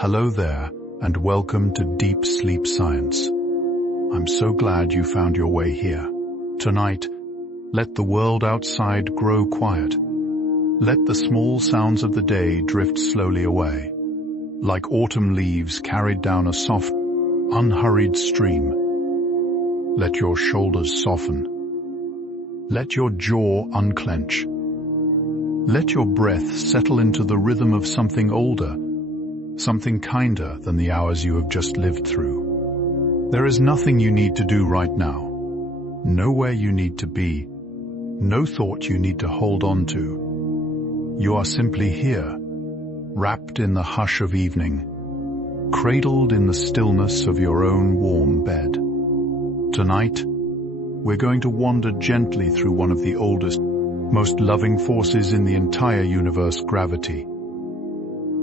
Hello there, and welcome to Deep Sleep Science. I'm so glad you found your way here. Tonight, let the world outside grow quiet. Let the small sounds of the day drift slowly away, like autumn leaves carried down a soft, unhurried stream. Let your shoulders soften. Let your jaw unclench. Let your breath settle into the rhythm of something older, something kinder than the hours you have just lived through. There is nothing you need to do right now, nowhere you need to be, no thought you need to hold on to. You are simply here, wrapped in the hush of evening, cradled in the stillness of your own warm bed. Tonight, we're going to wander gently through one of the oldest, most loving forces in the entire universe, gravity.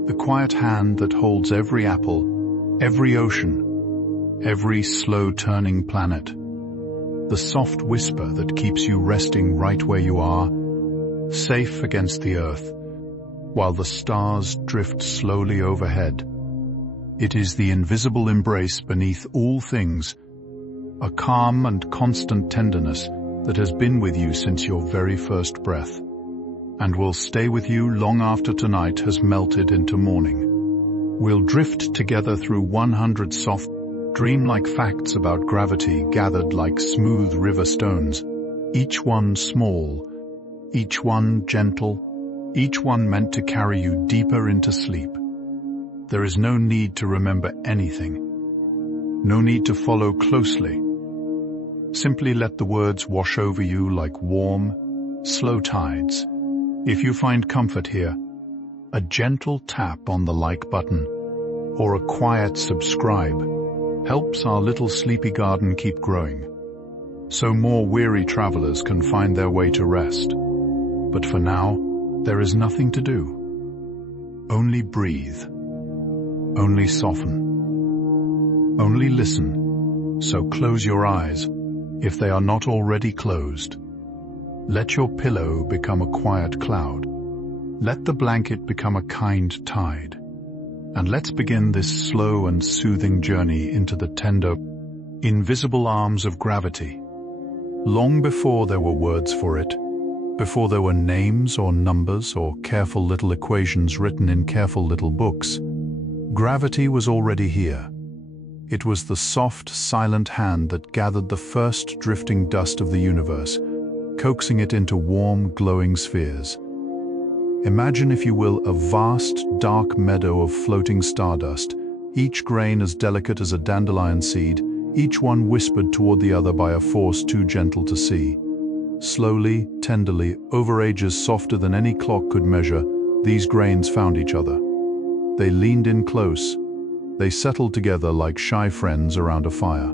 The quiet hand that holds every apple, every ocean, every slow-turning planet. The soft whisper that keeps you resting right where you are, safe against the earth, while the stars drift slowly overhead. It is the invisible embrace beneath all things, a calm and constant tenderness that has been with you since your very first breath, and will stay with you long after tonight has melted into morning. We'll drift together through 100 soft, dreamlike facts about gravity gathered like smooth river stones, each one small, each one gentle, each one meant to carry you deeper into sleep. There is no need to remember anything, no need to follow closely. Simply let the words wash over you like warm, slow tides. If you find comfort here, a gentle tap on the like button or a quiet subscribe helps our little sleepy garden keep growing, so more weary travelers can find their way to rest. But for now, there is nothing to do. Only breathe. Only soften. Only listen. So close your eyes, if they are not already closed. Let your pillow become a quiet cloud. Let the blanket become a kind tide. And let's begin this slow and soothing journey into the tender, invisible arms of gravity. Long before there were words for it, before there were names or numbers or careful little equations written in careful little books, gravity was already here. It was the soft, silent hand that gathered the first drifting dust of the universe, coaxing it into warm, glowing spheres. Imagine, if you will, a vast, dark meadow of floating stardust, each grain as delicate as a dandelion seed, each one whispered toward the other by a force too gentle to see. Slowly, tenderly, over ages softer than any clock could measure, these grains found each other. They leaned in close. They settled together like shy friends around a fire.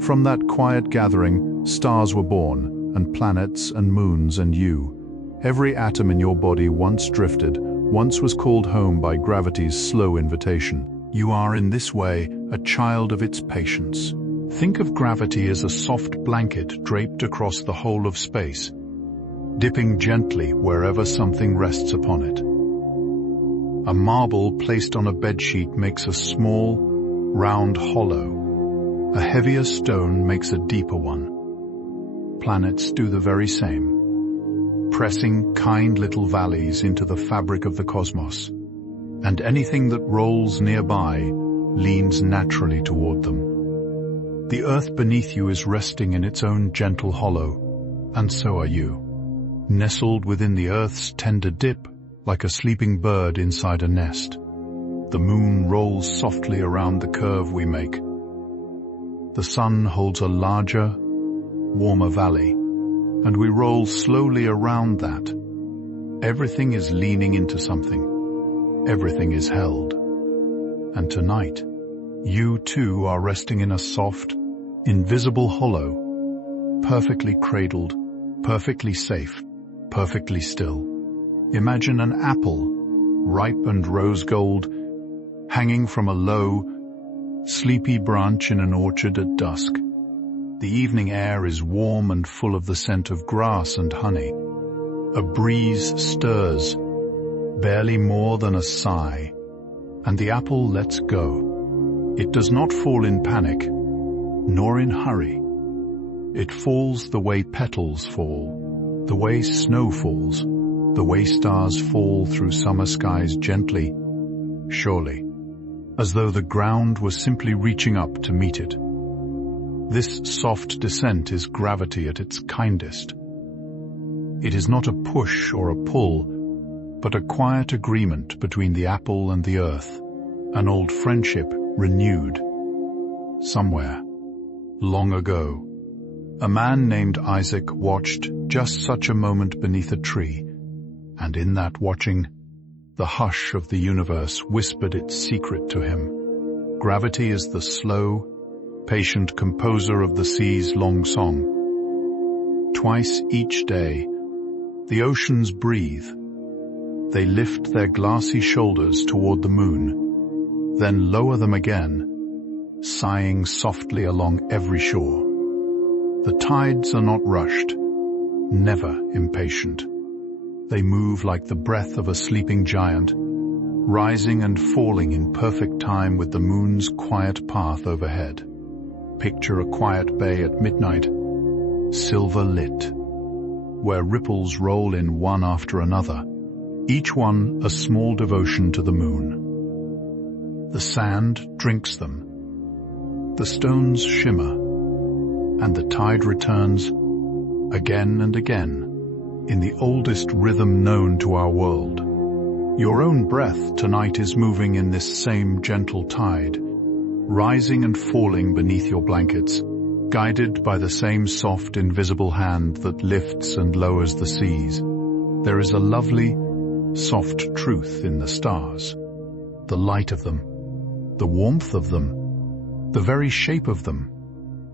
From that quiet gathering, stars were born, and planets and moons and you. Every atom in your body once drifted, once was called home by gravity's slow invitation. You are in this way a child of its patience. Think of gravity as a soft blanket draped across the whole of space, dipping gently wherever something rests upon it. A marble placed on a bedsheet makes a small, round hollow. A heavier stone makes a deeper one. Planets do the very same, pressing kind little valleys into the fabric of the cosmos, and anything that rolls nearby leans naturally toward them. The earth beneath you is resting in its own gentle hollow, and so are you, nestled within the earth's tender dip like a sleeping bird inside a nest. The moon rolls softly around the curve we make. The sun holds a larger, warmer valley, and we roll slowly around that. Everything is leaning into something. Everything is held. And tonight, you too are resting in a soft, invisible hollow, perfectly cradled, perfectly safe, perfectly still. Imagine an apple, ripe and rose gold, hanging from a low, sleepy branch in an orchard at dusk. The evening air is warm and full of the scent of grass and honey. A breeze stirs, barely more than a sigh, and the apple lets go. It does not fall in panic, nor in hurry. It falls the way petals fall, the way snow falls, the way stars fall through summer skies gently, surely, as though the ground was simply reaching up to meet it. This soft descent is gravity at its kindest. It is not a push or a pull, but a quiet agreement between the apple and the earth, an old friendship renewed. Somewhere, long ago, a man named Isaac watched just such a moment beneath a tree, and in that watching, the hush of the universe whispered its secret to him. Gravity is the slow, patient composer of the sea's long song. Twice each day, the oceans breathe. They lift their glassy shoulders toward the moon, then lower them again, sighing softly along every shore. The tides are not rushed, never impatient. They move like the breath of a sleeping giant, rising and falling in perfect time with the moon's quiet path overhead. Picture a quiet bay at midnight, silver lit, where ripples roll in one after another, each one a small devotion to the moon. The sand drinks them, the stones shimmer, and the tide returns again and again in the oldest rhythm known to our world. Your own breath tonight is moving in this same gentle tide, rising and falling beneath your blankets, guided by the same soft, invisible hand that lifts and lowers the seas. There is a lovely, soft truth in the stars, the light of them, the warmth of them, the very shape of them.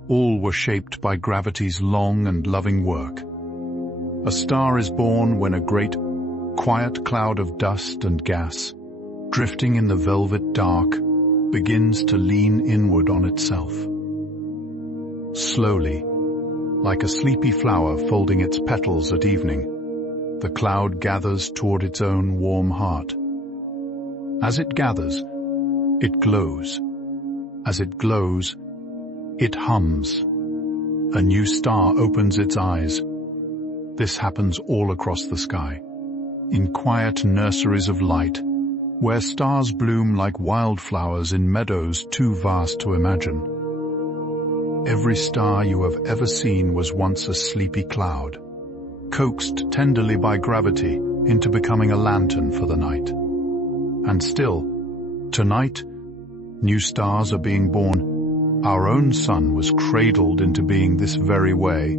All were shaped by gravity's long and loving work. A star is born when a great, quiet cloud of dust and gas, drifting in the velvet dark, begins to lean inward on itself. Slowly, like a sleepy flower folding its petals at evening, the cloud gathers toward its own warm heart. As it gathers, it glows. As it glows, it hums. A new star opens its eyes. This happens all across the sky, in quiet nurseries of light, where stars bloom like wildflowers in meadows too vast to imagine. Every star you have ever seen was once a sleepy cloud, coaxed tenderly by gravity into becoming a lantern for the night. And still, tonight, new stars are being born. Our own sun was cradled into being this very way,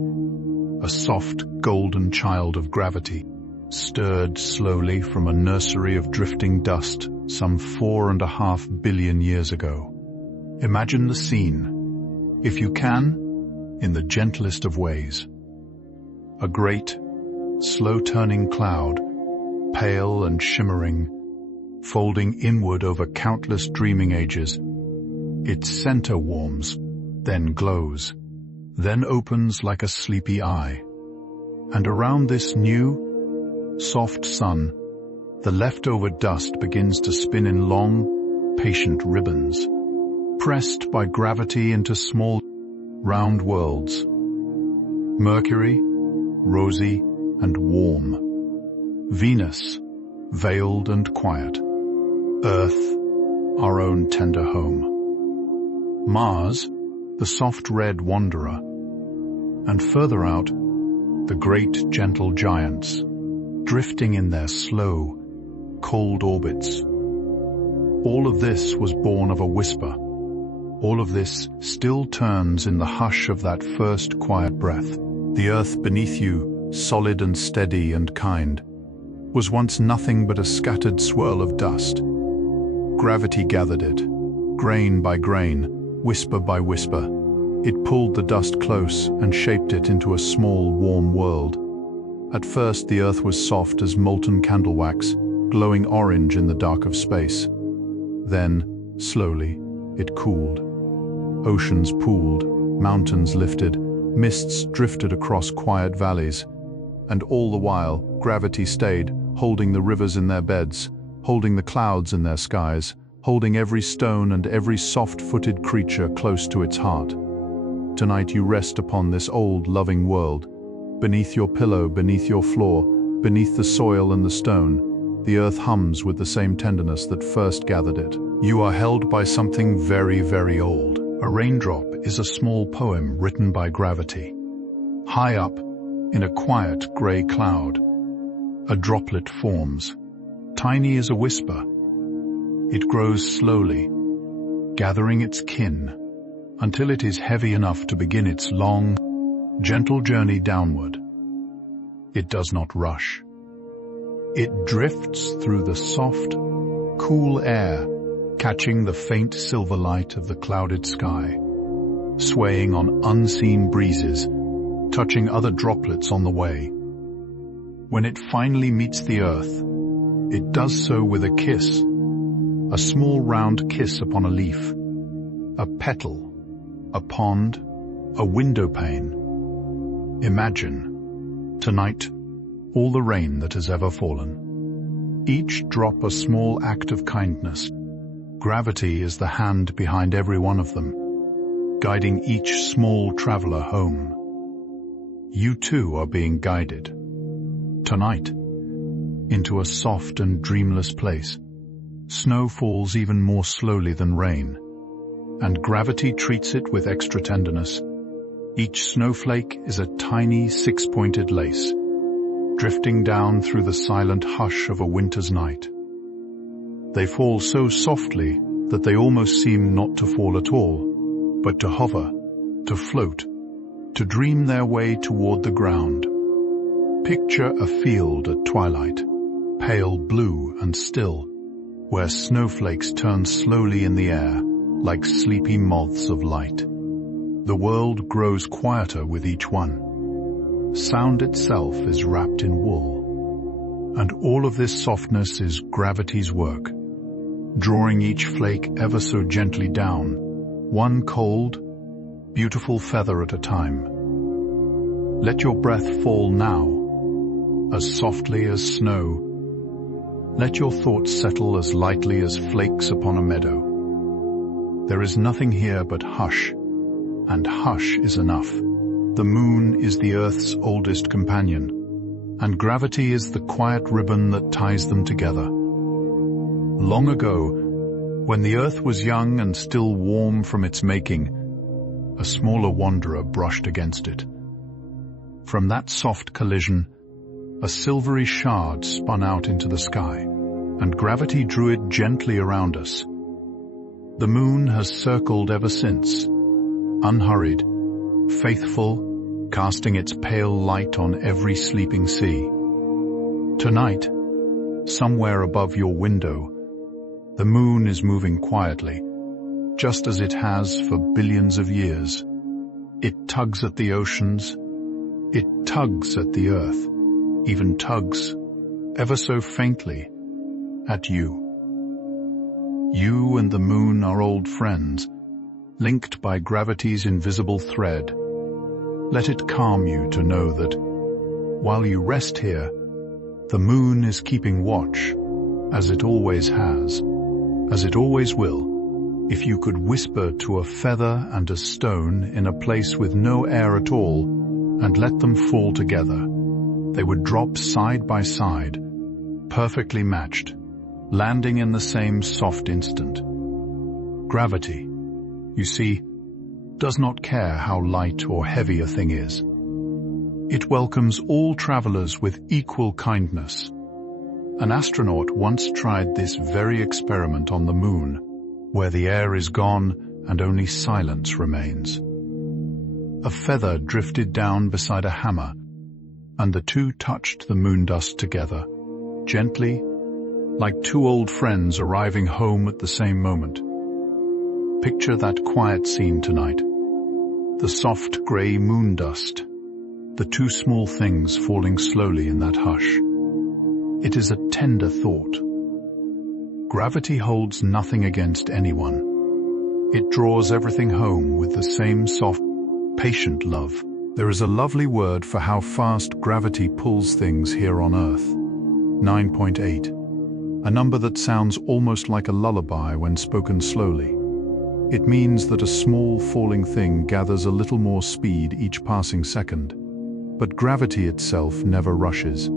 a soft, golden child of gravity, stirred slowly from a nursery of drifting dust some 4.5 billion years ago. Imagine the scene, if you can, in the gentlest of ways. A great, slow-turning cloud, pale and shimmering, folding inward over countless dreaming ages. Its center warms, then glows, then opens like a sleepy eye. And around this new, soft sun, the leftover dust begins to spin in long, patient ribbons, pressed by gravity into small, round worlds. Mercury, rosy and warm. Venus, veiled and quiet. Earth, our own tender home. Mars, the soft red wanderer. And further out, the great gentle giants, drifting in their slow, cold orbits. All of this was born of a whisper. All of this still turns in the hush of that first quiet breath. The earth beneath you, solid and steady and kind, was once nothing but a scattered swirl of dust. Gravity gathered it, grain by grain, whisper by whisper. It pulled the dust close and shaped it into a small, warm world. At first, the earth was soft as molten candle wax, glowing orange in the dark of space. Then, slowly, it cooled. Oceans pooled, mountains lifted, mists drifted across quiet valleys. And all the while, gravity stayed, holding the rivers in their beds, holding the clouds in their skies, holding every stone and every soft-footed creature close to its heart. Tonight you rest upon this old, loving world. Beneath your pillow, beneath your floor, beneath the soil and the stone, the earth hums with the same tenderness that first gathered it. You are held by something very, very old. A raindrop is a small poem written by gravity. High up, in a quiet grey cloud, a droplet forms, tiny as a whisper. It grows slowly, gathering its kin, until it is heavy enough to begin its long, gentle journey downward. It does not rush. It drifts through the soft, cool air, catching the faint silver light of the clouded sky, swaying on unseen breezes, touching other droplets on the way. When it finally meets the earth, it does so with a kiss, a small round kiss upon a leaf, a petal, a pond, a window pane. Imagine, tonight, all the rain that has ever fallen. Each drop a small act of kindness. Gravity is the hand behind every one of them, guiding each small traveler home. You too are being guided, tonight, into a soft and dreamless place. Snow falls even more slowly than rain, and gravity treats it with extra tenderness. Each snowflake is a tiny six-pointed lace, drifting down through the silent hush of a winter's night. They fall so softly that they almost seem not to fall at all, but to hover, to float, to dream their way toward the ground. Picture a field at twilight, pale blue and still, where snowflakes turn slowly in the air, like sleepy moths of light. The world grows quieter with each one. Sound itself is wrapped in wool. And all of this softness is gravity's work, drawing each flake ever so gently down, one cold, beautiful feather at a time. Let your breath fall now, as softly as snow. Let your thoughts settle as lightly as flakes upon a meadow. There is nothing here but hush, and hush is enough. The moon is the Earth's oldest companion, and gravity is the quiet ribbon that ties them together. Long ago, when the Earth was young and still warm from its making, a smaller wanderer brushed against it. From that soft collision, a silvery shard spun out into the sky, and gravity drew it gently around us. The moon has circled ever since, unhurried, faithful, casting its pale light on every sleeping sea. Tonight, somewhere above your window, the moon is moving quietly, just as it has for billions of years. It tugs at the oceans, it tugs at the earth, even tugs, ever so faintly, at you. You and the moon are old friends, linked by gravity's invisible thread. Let it calm you to know that, while you rest here, the moon is keeping watch, as it always has, as it always will. If you could whisper to a feather and a stone in a place with no air at all, and let them fall together, they would drop side by side, perfectly matched, landing in the same soft instant. Gravity, you see, does not care how light or heavy a thing is. It welcomes all travelers with equal kindness. An astronaut once tried this very experiment on the moon, where the air is gone and only silence remains. A feather drifted down beside a hammer, and the two touched the moon dust together, gently, like two old friends arriving home at the same moment. Picture that quiet scene tonight. The soft grey moon dust, the two small things falling slowly in that hush. It is a tender thought. Gravity holds nothing against anyone. It draws everything home with the same soft, patient love. There is a lovely word for how fast gravity pulls things here on Earth. 9.8. a number that sounds almost like a lullaby when spoken slowly. It means that a small falling thing gathers a little more speed each passing second. But gravity itself never rushes.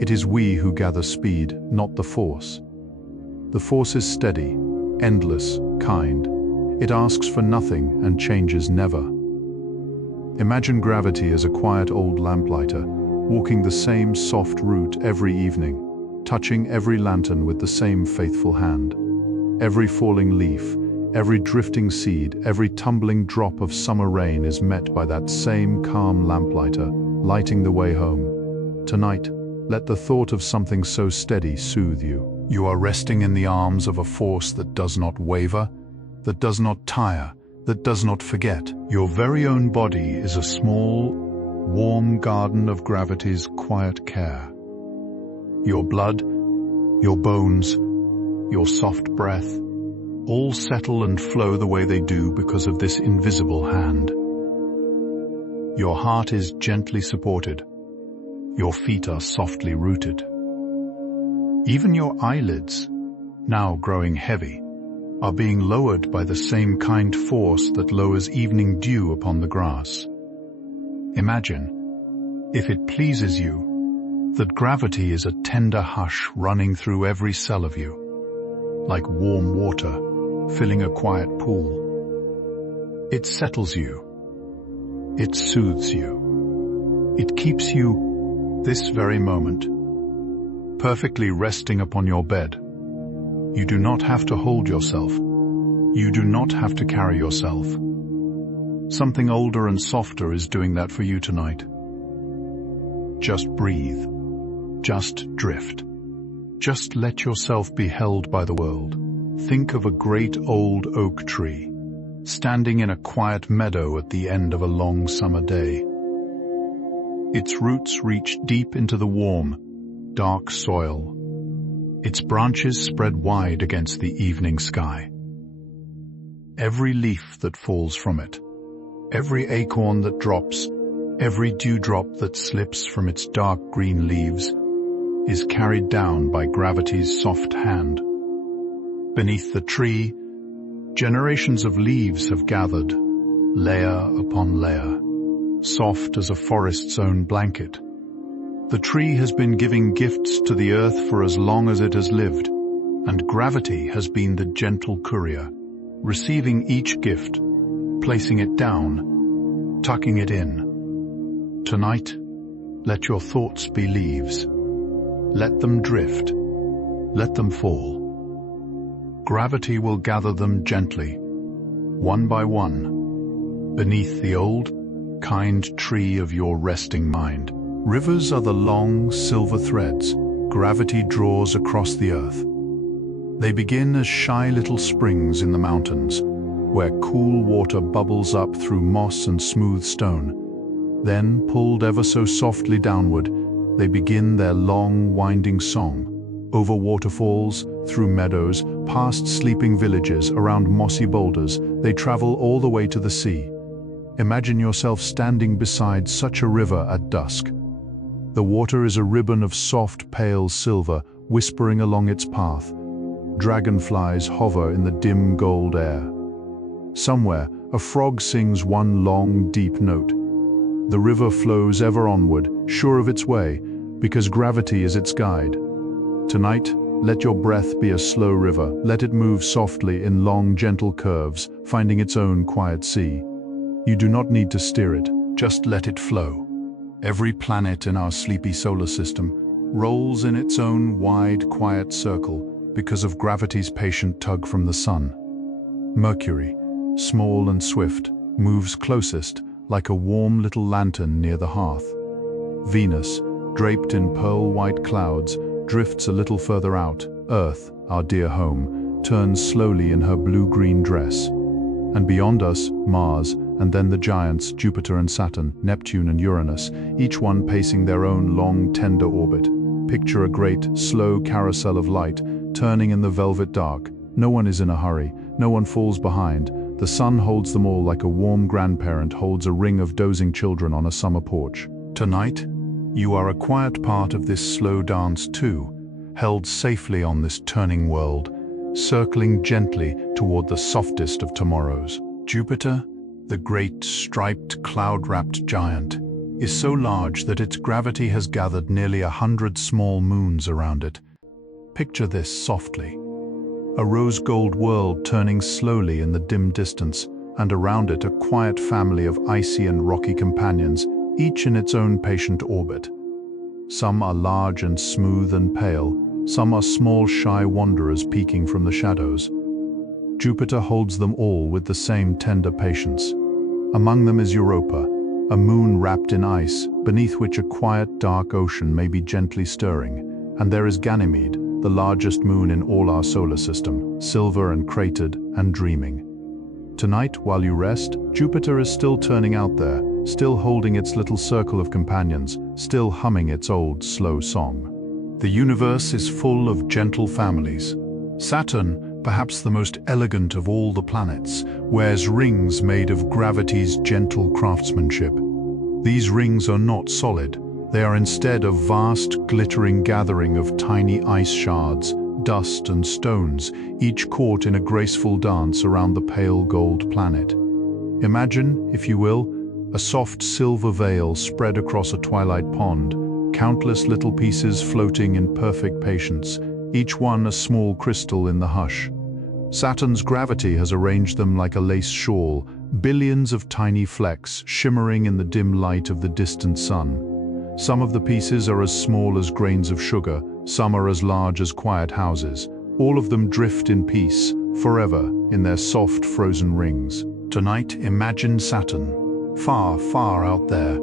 It is we who gather speed, not the force. The force is steady, endless, kind. It asks for nothing and changes never. Imagine gravity as a quiet old lamplighter, walking the same soft route every evening, touching every lantern with the same faithful hand. Every falling leaf, every drifting seed, every tumbling drop of summer rain is met by that same calm lamplighter, lighting the way home. Tonight, let the thought of something so steady soothe you. You are resting in the arms of a force that does not waver, that does not tire, that does not forget. Your very own body is a small, warm garden of gravity's quiet care. Your blood, your bones, your soft breath, all settle and flow the way they do because of this invisible hand. Your heart is gently supported. Your feet are softly rooted. Even your eyelids, now growing heavy, are being lowered by the same kind force that lowers evening dew upon the grass. Imagine, if it pleases you, that gravity is a tender hush running through every cell of you, like warm water filling a quiet pool. It settles you. It soothes you. It keeps you, this very moment, perfectly resting upon your bed. You do not have to hold yourself. You do not have to carry yourself. Something older and softer is doing that for you tonight. Just breathe. Just drift. Just let yourself be held by the world. Think of a great old oak tree, standing in a quiet meadow at the end of a long summer day. Its roots reach deep into the warm, dark soil. Its branches spread wide against the evening sky. Every leaf that falls from it, every acorn that drops, every dewdrop that slips from its dark green leaves, is carried down by gravity's soft hand. Beneath the tree, generations of leaves have gathered, layer upon layer, soft as a forest's own blanket. The tree has been giving gifts to the earth for as long as it has lived, and gravity has been the gentle courier, receiving each gift, placing it down, tucking it in. Tonight, let your thoughts be leaves. Let them drift. Let them fall. Gravity will gather them gently, one by one, beneath the old, kind tree of your resting mind. Rivers are the long, silver threads gravity draws across the earth. They begin as shy little springs in the mountains, where cool water bubbles up through moss and smooth stone. Then, pulled ever so softly downward, they begin their long, winding song. Over waterfalls, through meadows, past sleeping villages, around mossy boulders, they travel all the way to the sea. Imagine yourself standing beside such a river at dusk. The water is a ribbon of soft, pale silver, whispering along its path. Dragonflies hover in the dim gold air. Somewhere, a frog sings one long, deep note. The river flows ever onward, sure of its way, because gravity is its guide. Tonight, let your breath be a slow river. Let it move softly in long, gentle curves, finding its own quiet sea. You do not need to steer it, just let it flow. Every planet in our sleepy solar system rolls in its own wide, quiet circle because of gravity's patient tug from the sun. Mercury, small and swift, moves closest, like a warm little lantern near the hearth. Venus, draped in pearl-white clouds, drifts a little further out. Earth, our dear home, turns slowly in her blue-green dress. And beyond us, Mars, and then the giants, Jupiter and Saturn, Neptune and Uranus, each one pacing their own long, tender orbit. Picture a great, slow carousel of light, turning in the velvet dark. No one is in a hurry, no one falls behind. The sun holds them all like a warm grandparent holds a ring of dozing children on a summer porch. Tonight, you are a quiet part of this slow dance too, held safely on this turning world, circling gently toward the softest of tomorrows. Jupiter, the great striped cloud-wrapped giant, is so large that its gravity has gathered nearly 100 small moons around it. Picture this softly. A rose-gold world turning slowly in the dim distance, and around it a quiet family of icy and rocky companions, each in its own patient orbit. Some are large and smooth and pale, some are small shy wanderers peeking from the shadows. Jupiter holds them all with the same tender patience. Among them is Europa, a moon wrapped in ice, beneath which a quiet dark ocean may be gently stirring, and there is Ganymede, the largest moon in all our solar system, silver and cratered and dreaming. Tonight, while you rest, Jupiter is still turning out there, still holding its little circle of companions, still humming its old, slow song. The universe is full of gentle families. Saturn, perhaps the most elegant of all the planets, wears rings made of gravity's gentle craftsmanship. These rings are not solid. They are instead a vast, glittering gathering of tiny ice shards, dust and stones, each caught in a graceful dance around the pale gold planet. Imagine, if you will, a soft silver veil spread across a twilight pond, countless little pieces floating in perfect patience, each one a small crystal in the hush. Saturn's gravity has arranged them like a lace shawl, billions of tiny flecks shimmering in the dim light of the distant sun. Some of the pieces are as small as grains of sugar, some are as large as quiet houses. All of them drift in peace, forever, in their soft frozen rings. Tonight, imagine Saturn, far, far out there,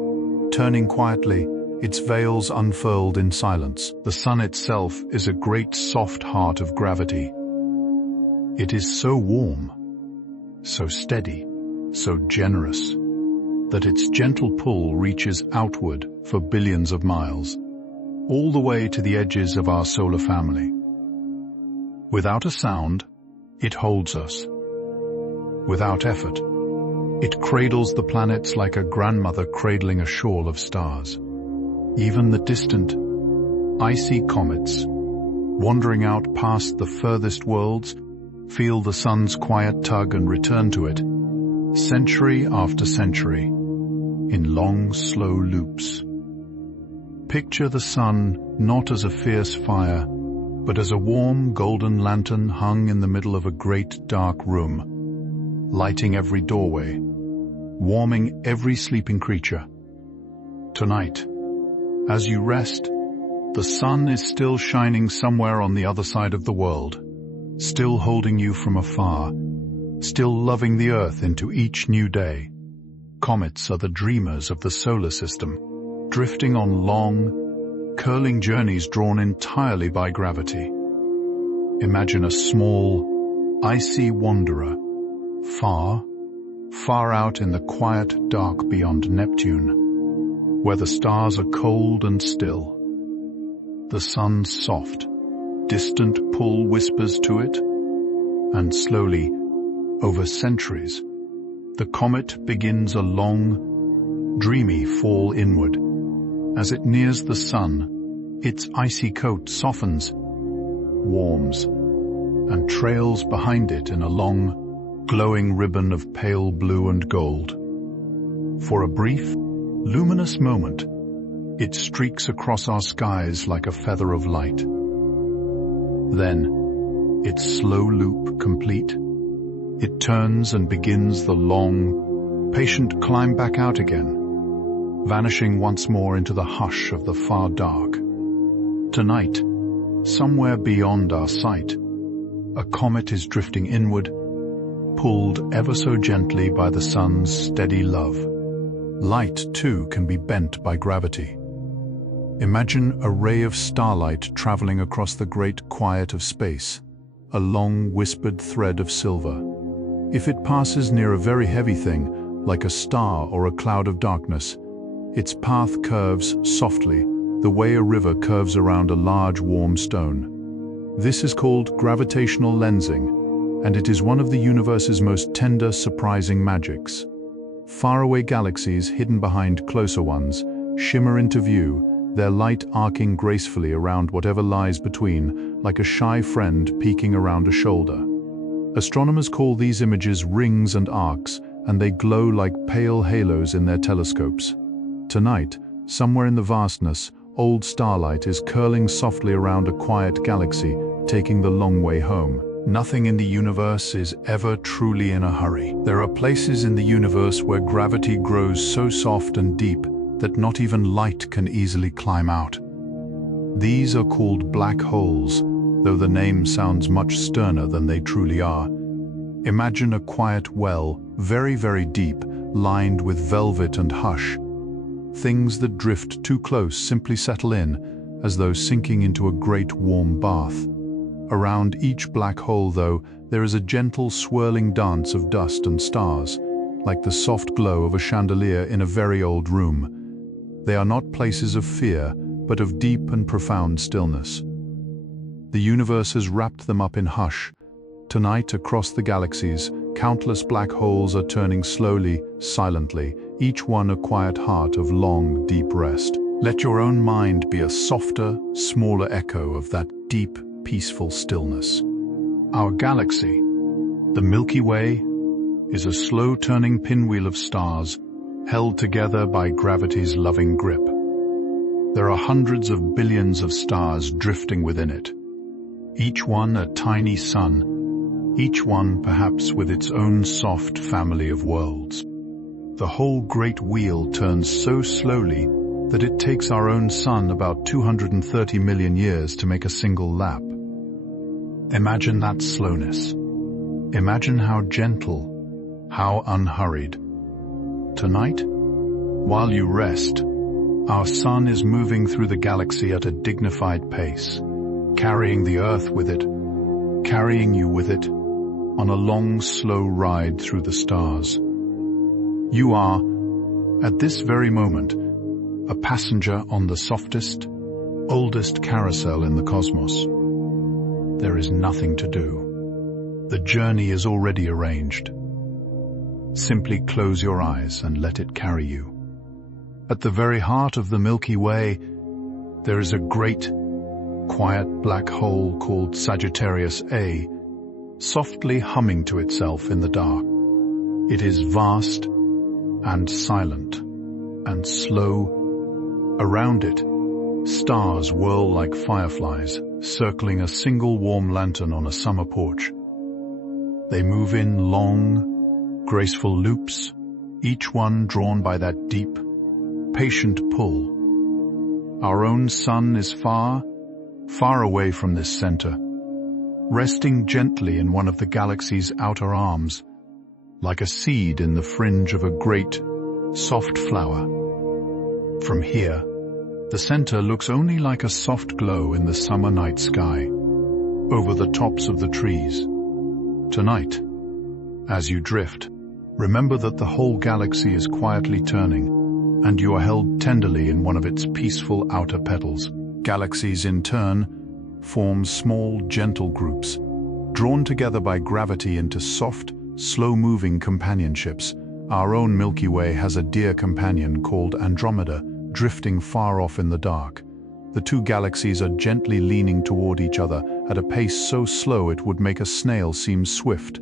turning quietly, its veils unfurled in silence. The sun itself is a great soft heart of gravity. It is so warm, so steady, so generous, that its gentle pull reaches outward for billions of miles, all the way to the edges of our solar family. Without a sound, it holds us. Without effort, it cradles the planets like a grandmother cradling a shawl of stars. Even the distant, icy comets, wandering out past the furthest worlds, feel the sun's quiet tug and return to it, century after century, in long, slow loops. Picture the sun not as a fierce fire, but as a warm, golden lantern hung in the middle of a great, dark room, lighting every doorway, warming every sleeping creature. Tonight, as you rest, the sun is still shining somewhere on the other side of the world, still holding you from afar, still loving the earth into each new day. Comets are the dreamers of the solar system, drifting on long, curling journeys drawn entirely by gravity. Imagine a small, icy wanderer, far, far out in the quiet dark beyond Neptune, where the stars are cold and still. The sun's soft, distant pull whispers to it, and slowly, over centuries, the comet begins a long, dreamy fall inward. As it nears the sun, its icy coat softens, warms, and trails behind it in a long, glowing ribbon of pale blue and gold. For a brief, luminous moment, it streaks across our skies like a feather of light. Then, its slow loop complete, it turns and begins the long, patient climb back out again, vanishing once more into the hush of the far dark. Tonight, somewhere beyond our sight, a comet is drifting inward, pulled ever so gently by the sun's steady love. Light, too, can be bent by gravity. Imagine a ray of starlight traveling across the great quiet of space, a long, whispered thread of silver. If it passes near a very heavy thing, like a star or a cloud of darkness, its path curves softly, the way a river curves around a large, warm stone. This is called gravitational lensing, and it is one of the universe's most tender, surprising magics. Faraway galaxies hidden behind closer ones shimmer into view, their light arcing gracefully around whatever lies between, like a shy friend peeking around a shoulder. Astronomers call these images rings and arcs, and they glow like pale halos in their telescopes. Tonight, somewhere in the vastness, old starlight is curling softly around a quiet galaxy, taking the long way home. Nothing in the universe is ever truly in a hurry. There are places in the universe where gravity grows so soft and deep that not even light can easily climb out. These are called black holes, though the name sounds much sterner than they truly are. Imagine a quiet well, very, very deep, lined with velvet and hush. Things that drift too close simply settle in, as though sinking into a great warm bath. Around each black hole, though, there is a gentle swirling dance of dust and stars, like the soft glow of a chandelier in a very old room. They are not places of fear, but of deep and profound stillness. The universe has wrapped them up in hush. Tonight, across the galaxies, countless black holes are turning slowly, silently, each one a quiet heart of long, deep rest. Let your own mind be a softer, smaller echo of that deep, peaceful stillness. Our galaxy, the Milky Way, is a slow-turning pinwheel of stars held together by gravity's loving grip. There are hundreds of billions of stars drifting within it, each one a tiny sun, each one perhaps with its own soft family of worlds. The whole great wheel turns so slowly that it takes our own sun about 230 million years to make a single lap. Imagine that slowness. Imagine how gentle, how unhurried. Tonight, while you rest, our sun is moving through the galaxy at a dignified pace, carrying the Earth with it, carrying you with it, on a long, slow ride through the stars. You are, at this very moment, a passenger on the softest, oldest carousel in the cosmos. There is nothing to do. The journey is already arranged. Simply close your eyes and let it carry you. At the very heart of the Milky Way, there is a great, quiet black hole called Sagittarius A, softly humming to itself in the dark. It is vast and silent and slow. Around it, stars whirl like fireflies, circling a single warm lantern on a summer porch. They move in long, graceful loops, each one drawn by that deep, patient pull. Our own sun is far, far away from this center, resting gently in one of the galaxy's outer arms, like a seed in the fringe of a great, soft flower. From here, the center looks only like a soft glow in the summer night sky, over the tops of the trees. Tonight, as you drift, remember that the whole galaxy is quietly turning, and you are held tenderly in one of its peaceful outer petals. Galaxies, in turn, form small, gentle groups, drawn together by gravity into soft, slow-moving companionships. Our own Milky Way has a dear companion called Andromeda, drifting far off in the dark. The two galaxies are gently leaning toward each other at a pace so slow it would make a snail seem swift.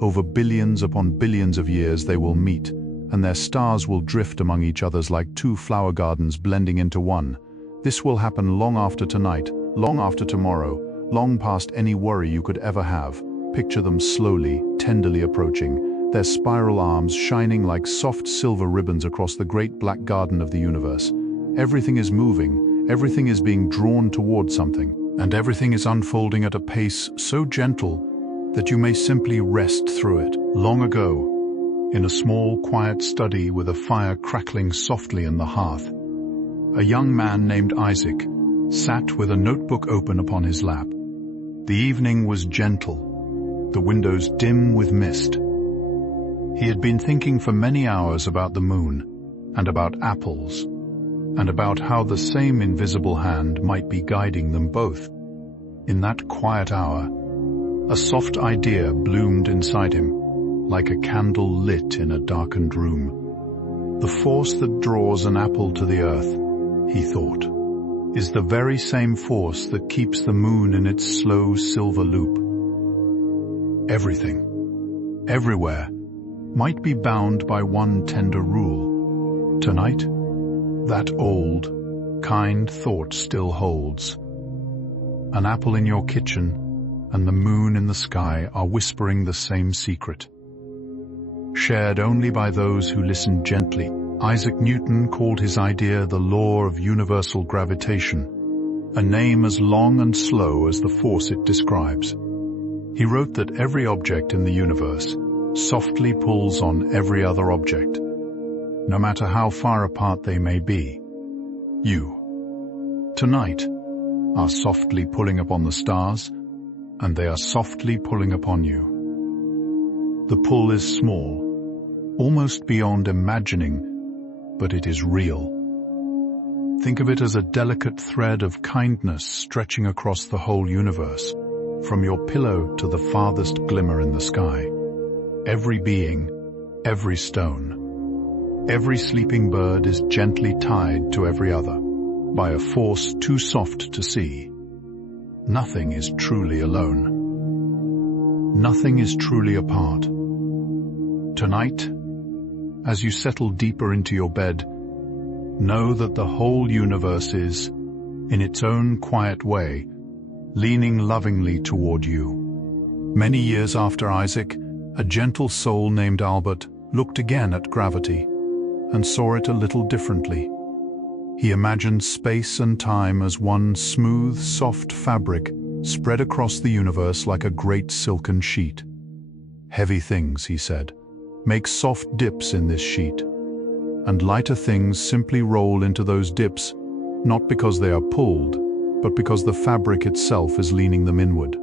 Over billions upon billions of years they will meet, and their stars will drift among each other's like two flower gardens blending into one. This will happen long after tonight, long after tomorrow, long past any worry you could ever have. Picture them slowly, tenderly approaching, their spiral arms shining like soft silver ribbons across the great black garden of the universe. Everything is moving, everything is being drawn toward something, and everything is unfolding at a pace so gentle that you may simply rest through it. Long ago, in a small, quiet study with a fire crackling softly in the hearth, a young man named Isaac sat with a notebook open upon his lap. The evening was gentle, the windows dim with mist. He had been thinking for many hours about the moon, and about apples, and about how the same invisible hand might be guiding them both. In that quiet hour, a soft idea bloomed inside him, like a candle lit in a darkened room. The force that draws an apple to the earth, he thought. is the very same force that keeps the moon in its slow silver loop. Everything, everywhere, might be bound by one tender rule. Tonight, that old, kind thought still holds. An apple in your kitchen and the moon in the sky are whispering the same secret. Shared only by those who listen gently, Isaac Newton called his idea the law of universal gravitation, a name as long and slow as the force it describes. He wrote that every object in the universe softly pulls on every other object, no matter how far apart they may be. You, tonight, are softly pulling upon the stars, and they are softly pulling upon you. The pull is small, almost beyond imagining, but it is real. Think of it as a delicate thread of kindness stretching across the whole universe, from your pillow to the farthest glimmer in the sky. Every being, every stone, every sleeping bird is gently tied to every other by a force too soft to see. Nothing is truly alone. Nothing is truly apart. Tonight, as you settle deeper into your bed, know that the whole universe is, in its own quiet way, leaning lovingly toward you. Many years after Isaac, a gentle soul named Albert looked again at gravity and saw it a little differently. He imagined space and time as one smooth, soft fabric spread across the universe like a great silken sheet. Heavy things, he said, make soft dips in this sheet, and lighter things simply roll into those dips, not because they are pulled, but because the fabric itself is leaning them inward.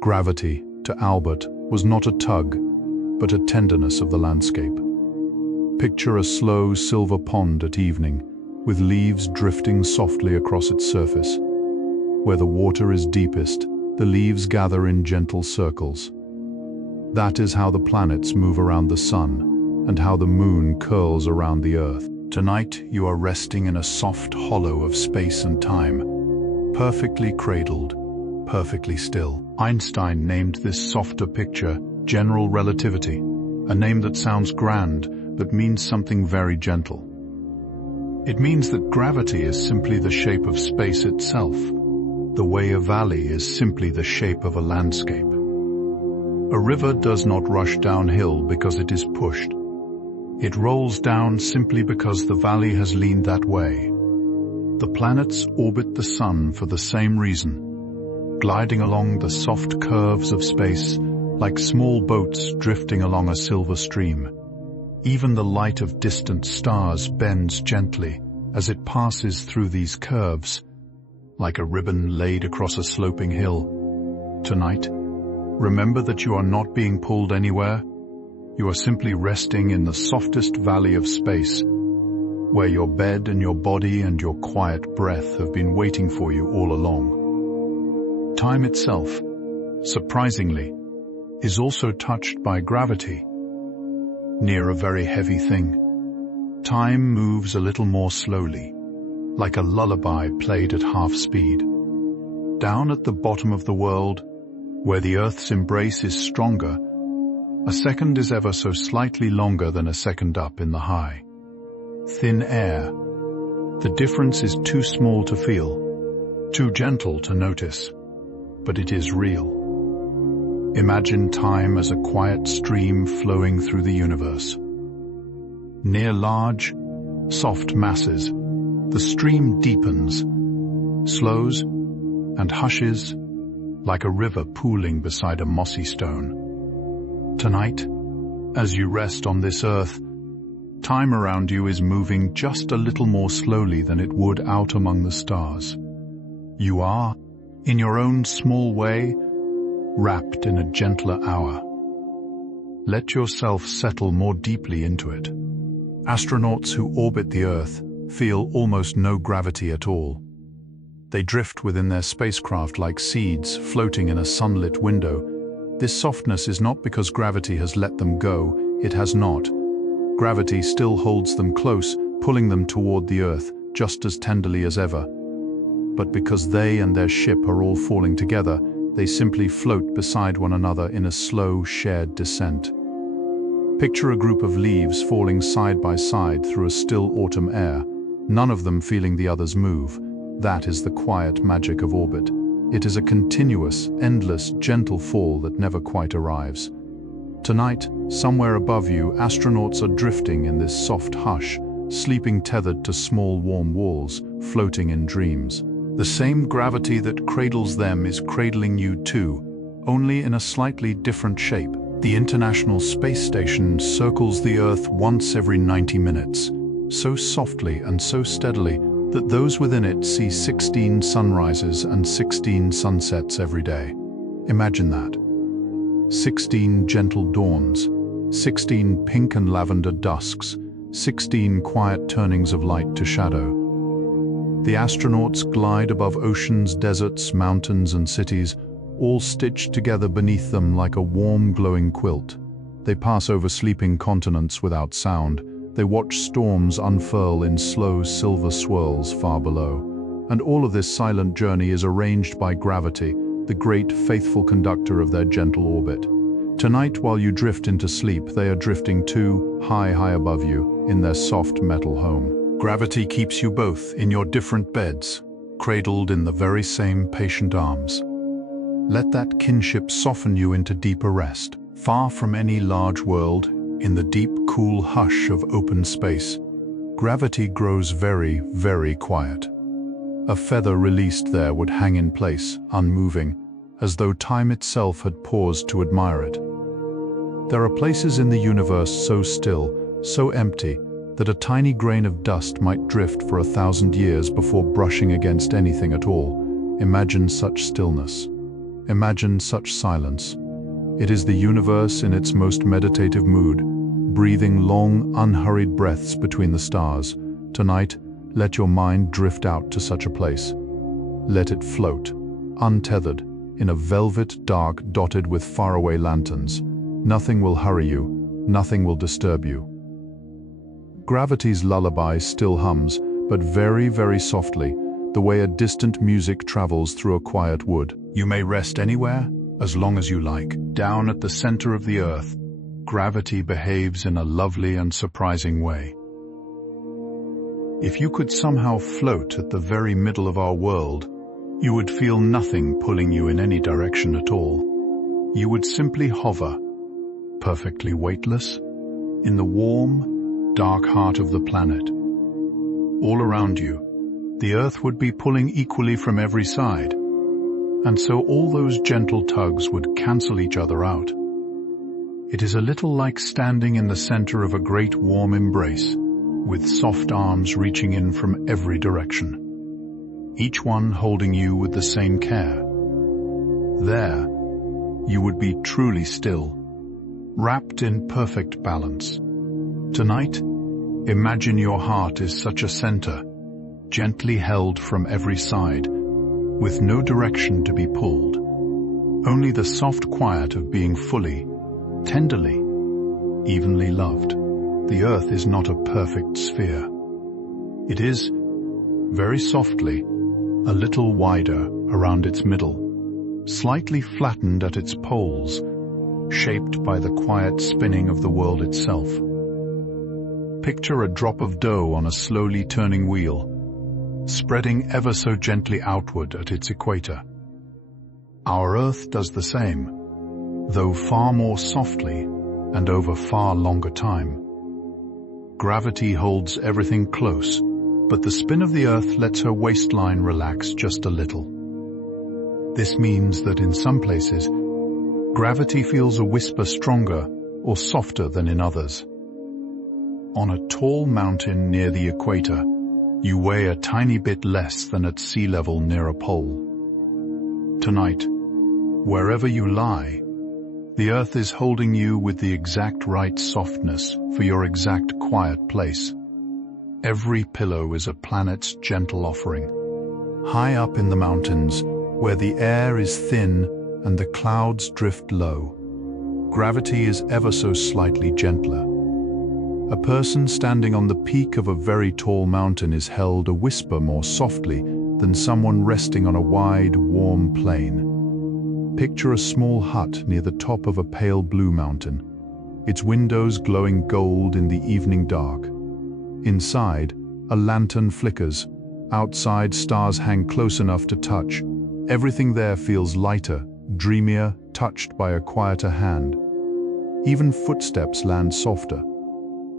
Gravity, to Albert, was not a tug, but a tenderness of the landscape. Picture a slow silver pond at evening, with leaves drifting softly across its surface. Where the water is deepest, the leaves gather in gentle circles. That is how the planets move around the sun, and how the moon curls around the earth. Tonight, you are resting in a soft hollow of space and time, perfectly cradled, perfectly still. Einstein named this softer picture general relativity, a name that sounds grand, but means something very gentle. It means that gravity is simply the shape of space itself, the way a valley is simply the shape of a landscape. A river does not rush downhill because it is pushed. It rolls down simply because the valley has leaned that way. The planets orbit the sun for the same reason, gliding along the soft curves of space like small boats drifting along a silver stream. Even the light of distant stars bends gently as it passes through these curves, like a ribbon laid across a sloping hill. Tonight, remember that you are not being pulled anywhere. You are simply resting in the softest valley of space, where your bed and your body and your quiet breath have been waiting for you all along. Time itself, surprisingly, is also touched by gravity. Near a very heavy thing, time moves a little more slowly, like a lullaby played at half speed. Down at the bottom of the world, where the Earth's embrace is stronger, a second is ever so slightly longer than a second up in the high. Thin air. The difference is too small to feel, too gentle to notice, but it is real. Imagine time as a quiet stream flowing through the universe. Near large, soft masses, the stream deepens, slows, and hushes like a river pooling beside a mossy stone. Tonight, as you rest on this earth, time around you is moving just a little more slowly than it would out among the stars. You are, in your own small way, wrapped in a gentler hour. Let yourself settle more deeply into it. Astronauts who orbit the Earth feel almost no gravity at all. They drift within their spacecraft like seeds floating in a sunlit window. This softness is not because gravity has let them go, it has not. Gravity still holds them close, pulling them toward the Earth just as tenderly as ever. but because they and their ship are all falling together, they simply float beside one another in a slow, shared descent. Picture a group of leaves falling side by side through a still autumn air, none of them feeling the others move. That is the quiet magic of orbit. It is a continuous, endless, gentle fall that never quite arrives. Tonight, somewhere above you, astronauts are drifting in this soft hush, sleeping tethered to small warm walls, floating in dreams. The same gravity that cradles them is cradling you too, only in a slightly different shape. The International Space Station circles the Earth once every 90 minutes, so softly and so steadily that those within it see 16 sunrises and 16 sunsets every day. Imagine that. 16 gentle dawns, 16 pink and lavender dusks, 16 quiet turnings of light to shadow. The astronauts glide above oceans, deserts, mountains, and cities, all stitched together beneath them like a warm, glowing quilt. They pass over sleeping continents without sound. They watch storms unfurl in slow silver swirls far below. And all of this silent journey is arranged by gravity, the great faithful conductor of their gentle orbit. Tonight, while you drift into sleep, they are drifting too, high above you, in their soft metal home. Gravity keeps you both in your different beds, cradled in the very same patient arms. Let that kinship soften you into deeper rest. Far from any large world, in the deep, cool hush of open space, gravity grows very, very quiet. A feather released there would hang in place, unmoving, as though time itself had paused to admire it. There are places in the universe so still, so empty, that a tiny grain of dust might drift for 1,000 years before brushing against anything at all. Imagine such stillness. Imagine such silence. It is the universe in its most meditative mood, breathing long, unhurried breaths between the stars. Tonight, let your mind drift out to such a place. Let it float, untethered, in a velvet dark dotted with faraway lanterns. Nothing will hurry you, nothing will disturb you. Gravity's lullaby still hums, but very, very softly, the way a distant music travels through a quiet wood. You may rest anywhere, as long as you like. Down at the center of the Earth, gravity behaves in a lovely and surprising way. If you could somehow float at the very middle of our world, you would feel nothing pulling you in any direction at all. You would simply hover, perfectly weightless, in the warm, dark heart of the planet. All around you, the Earth would be pulling equally from every side, and so all those gentle tugs would cancel each other out. It is a little like standing in the center of a great warm embrace, with soft arms reaching in from every direction, each one holding you with the same care. There, you would be truly still, wrapped in perfect balance. Tonight, imagine your heart is such a center, gently held from every side, with no direction to be pulled, only the soft quiet of being fully, tenderly, evenly loved. The Earth is not a perfect sphere. It is, very softly, a little wider around its middle, slightly flattened at its poles, shaped by the quiet spinning of the world itself. Picture a drop of dough on a slowly turning wheel, spreading ever so gently outward at its equator. Our Earth does the same, though far more softly and over far longer time. Gravity holds everything close, but the spin of the Earth lets her waistline relax just a little. This means that in some places, gravity feels a whisper stronger or softer than in others. On a tall mountain near the equator, you weigh a tiny bit less than at sea level near a pole. Tonight, wherever you lie, the Earth is holding you with the exact right softness for your exact quiet place. Every pillow is a planet's gentle offering. High up in the mountains, where the air is thin and the clouds drift low, gravity is ever so slightly gentler. A person standing on the peak of a very tall mountain is held a whisper more softly than someone resting on a wide, warm plain. Picture a small hut near the top of a pale blue mountain, its windows glowing gold in the evening dark. Inside, a lantern flickers. Outside, stars hang close enough to touch. Everything there feels lighter, dreamier, touched by a quieter hand. Even footsteps land softer.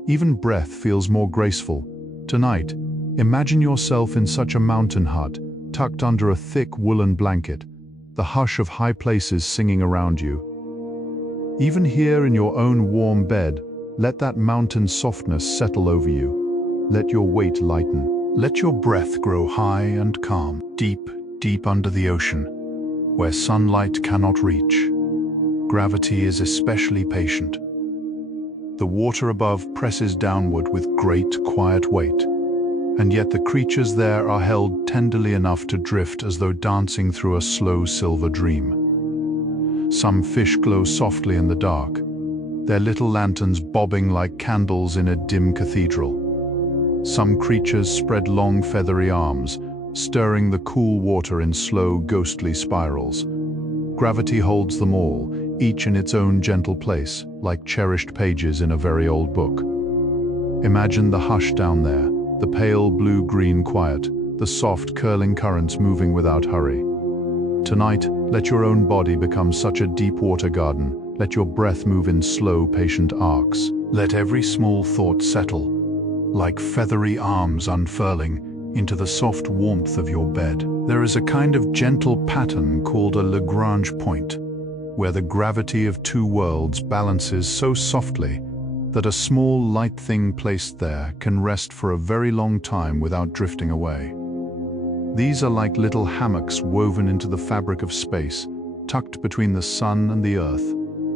Even breath feels more graceful. Tonight, imagine yourself in such a mountain hut, tucked under a thick woolen blanket, the hush of high places singing around you. Even here in your own warm bed, let that mountain softness settle over you. Let your weight lighten. Let your breath grow high and calm, deep, deep under the ocean, where sunlight cannot reach. Gravity is especially patient. The water above presses downward with great, quiet weight, and yet the creatures there are held tenderly enough to drift as though dancing through a slow silver dream. Some fish glow softly in the dark, their little lanterns bobbing like candles in a dim cathedral. Some creatures spread long feathery arms, stirring the cool water in slow, ghostly spirals. Gravity holds them all, each in its own gentle place, like cherished pages in a very old book. Imagine the hush down there, the pale blue-green quiet, the soft curling currents moving without hurry. Tonight, let your own body become such a deep water garden. Let your breath move in slow, patient arcs. Let every small thought settle, like feathery arms unfurling, into the soft warmth of your bed. There is a kind of gentle pattern called a Lagrange point, where the gravity of two worlds balances so softly that a small light thing placed there can rest for a very long time without drifting away. These are like little hammocks woven into the fabric of space, tucked between the sun and the earth,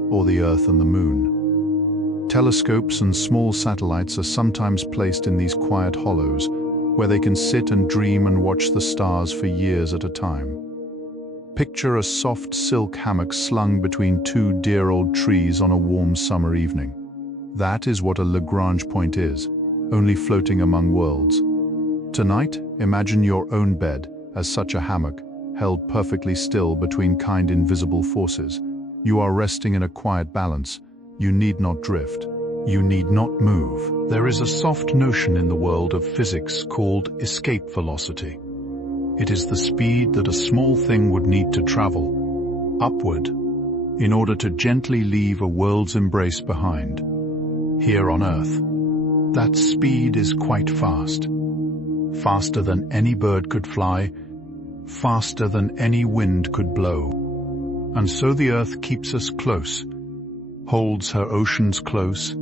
or the earth and the moon. Telescopes and small satellites are sometimes placed in these quiet hollows, where they can sit and dream and watch the stars for years at a time. Picture a soft silk hammock slung between two dear old trees on a warm summer evening. That is what a Lagrange point is, only floating among worlds. Tonight, imagine your own bed as such a hammock, held perfectly still between kind invisible forces. You are resting in a quiet balance. You need not drift. You need not move. There is a soft notion in the world of physics called escape velocity. It is the speed that a small thing would need to travel upward in order to gently leave a world's embrace behind. Here on Earth, that speed is quite fast. Faster than any bird could fly, faster than any wind could blow. And so the Earth keeps us close, holds her oceans close,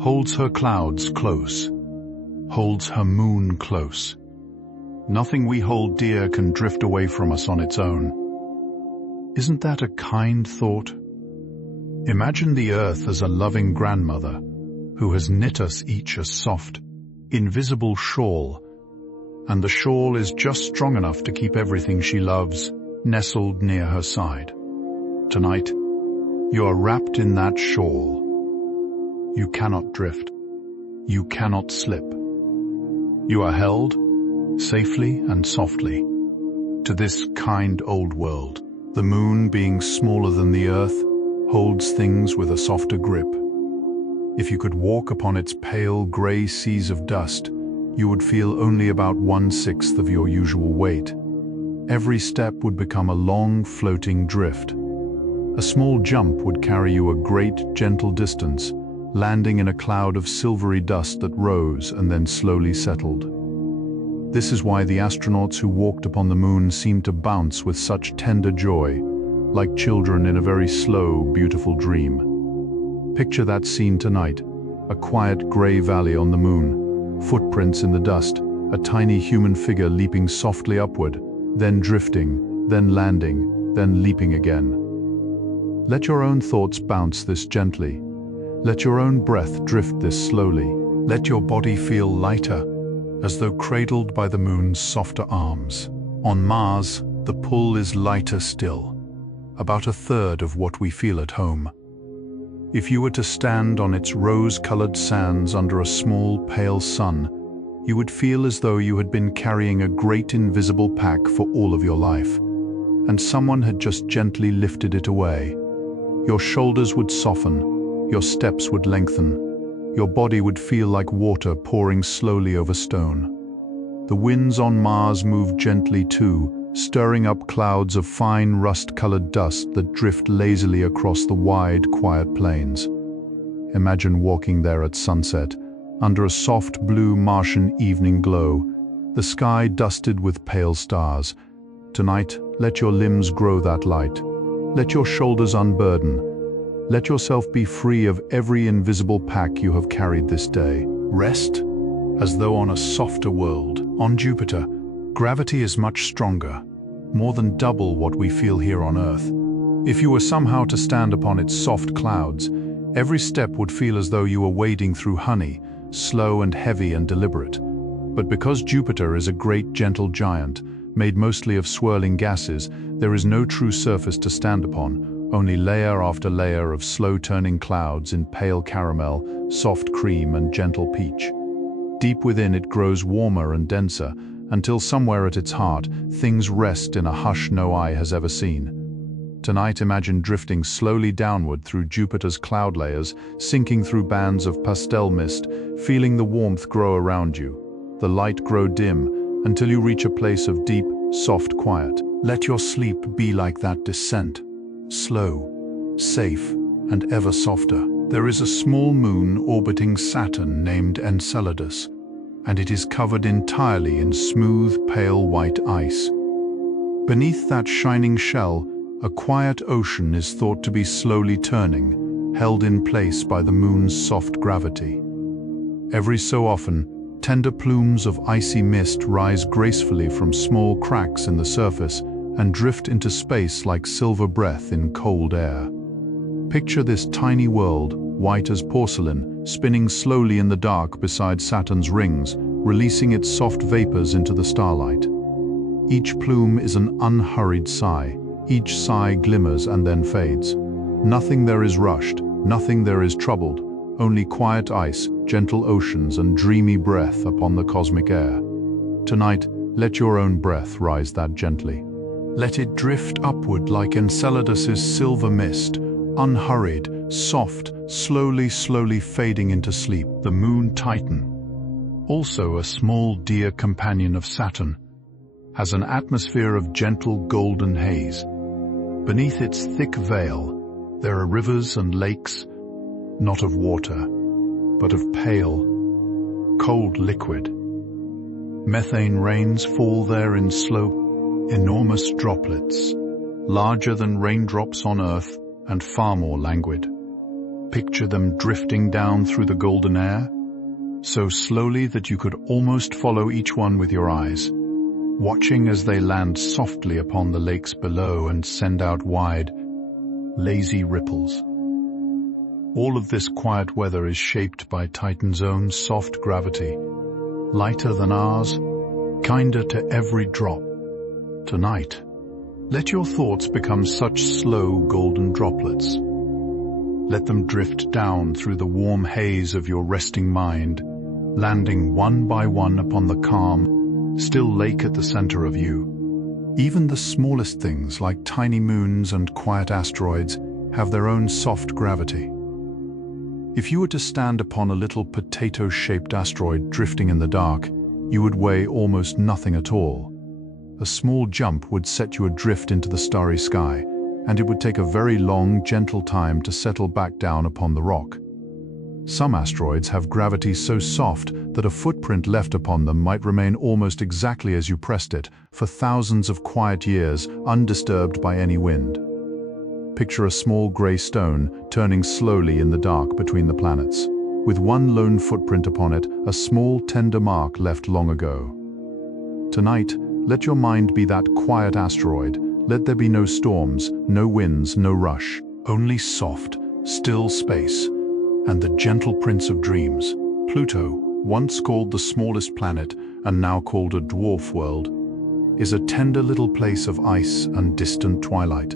holds her clouds close, holds her moon close. Nothing we hold dear can drift away from us on its own. Isn't that a kind thought? Imagine the Earth as a loving grandmother who has knit us each a soft, invisible shawl, and the shawl is just strong enough to keep everything she loves nestled near her side. Tonight, you are wrapped in that shawl. You cannot drift. You cannot slip. You are held, safely and softly, to this kind old world. The moon, being smaller than the Earth, holds things with a softer grip. If you could walk upon its pale grey seas of dust, you would feel only about 1/6 of your usual weight. Every step would become a long, floating drift. A small jump would carry you a great, gentle distance, landing in a cloud of silvery dust that rose and then slowly settled. This is why the astronauts who walked upon the moon seemed to bounce with such tender joy, like children in a very slow, beautiful dream. Picture that scene tonight, a quiet grey valley on the moon, footprints in the dust, a tiny human figure leaping softly upward, then drifting, then landing, then leaping again. Let your own thoughts bounce this gently. Let your own breath drift this slowly. Let your body feel lighter, as though cradled by the moon's softer arms. On Mars, the pull is lighter still, about 1/3 of what we feel at home. If you were to stand on its rose-colored sands under a small, pale sun, You would feel as though you had been carrying a great invisible pack for all of your life, and someone had just gently lifted it away. Your shoulders would soften, your steps would lengthen, your body would feel like water pouring slowly over stone. The winds on Mars move gently too, stirring up clouds of fine rust-colored dust that drift lazily across the wide, quiet plains. Imagine walking there at sunset, under a soft blue Martian evening glow, the sky dusted with pale stars. Tonight, let your limbs grow that light. Let your shoulders unburden. Let yourself be free of every invisible pack you have carried this day. Rest, as though on a softer world. On Jupiter, gravity is much stronger, more than double what we feel here on Earth. If you were somehow to stand upon its soft clouds, every step would feel as though you were wading through honey, slow and heavy and deliberate. But because Jupiter is a great gentle giant, made mostly of swirling gases, there is no true surface to stand upon, only layer after layer of slow-turning clouds in pale caramel, soft cream and gentle peach. Deep within it grows warmer and denser, until somewhere at its heart, things rest in a hush no eye has ever seen. Tonight imagine drifting slowly downward through Jupiter's cloud layers, sinking through bands of pastel mist, feeling the warmth grow around you, the light grow dim, until you reach a place of deep, soft quiet. Let your sleep be like that descent, slow, safe, and ever softer. There is a small moon orbiting Saturn named Enceladus, and it is covered entirely in smooth, pale white ice. Beneath that shining shell, a quiet ocean is thought to be slowly turning, held in place by the moon's soft gravity. Every so often, tender plumes of icy mist rise gracefully from small cracks in the surface and drift into space like silver breath in cold air. Picture this tiny world, white as porcelain, spinning slowly in the dark beside Saturn's rings, releasing its soft vapors into the starlight. Each plume is an unhurried sigh. Each sigh glimmers and then fades. Nothing there is rushed, nothing there is troubled, only quiet ice, gentle oceans, and dreamy breath upon the cosmic air. Tonight, let your own breath rise that gently. Let it drift upward like Enceladus's silver mist, unhurried, soft, slowly fading into sleep. The moon Titan, also a small dear companion of Saturn, has an atmosphere of gentle golden haze. Beneath its thick veil, there are rivers and lakes, not of water, but of pale, cold liquid. Methane rains fall there in slow, enormous droplets, larger than raindrops on Earth and far more languid. Picture them drifting down through the golden air, so slowly that you could almost follow each one with your eyes, watching as they land softly upon the lakes below and send out wide, lazy ripples. All of this quiet weather is shaped by Titan's own soft gravity, lighter than ours, kinder to every drop. Tonight, let your thoughts become such slow golden droplets. Let them drift down through the warm haze of your resting mind, landing one by one upon the calm, still lake at the center of you. Even the smallest things like tiny moons and quiet asteroids have their own soft gravity. If you were to stand upon a little potato-shaped asteroid drifting in the dark, you would weigh almost nothing at all. A small jump would set you adrift into the starry sky, and it would take a very long, gentle time to settle back down upon the rock. Some asteroids have gravity so soft that a footprint left upon them might remain almost exactly as you pressed it, for thousands of quiet years, undisturbed by any wind. Picture a small gray stone turning slowly in the dark between the planets, with one lone footprint upon it, a small, tender mark left long ago. Tonight, let your mind be that quiet asteroid. Let there be no storms, no winds, no rush, only soft, still space, and the gentle prince of dreams. Pluto, once called the smallest planet and now called a dwarf world, is a tender little place of ice and distant twilight.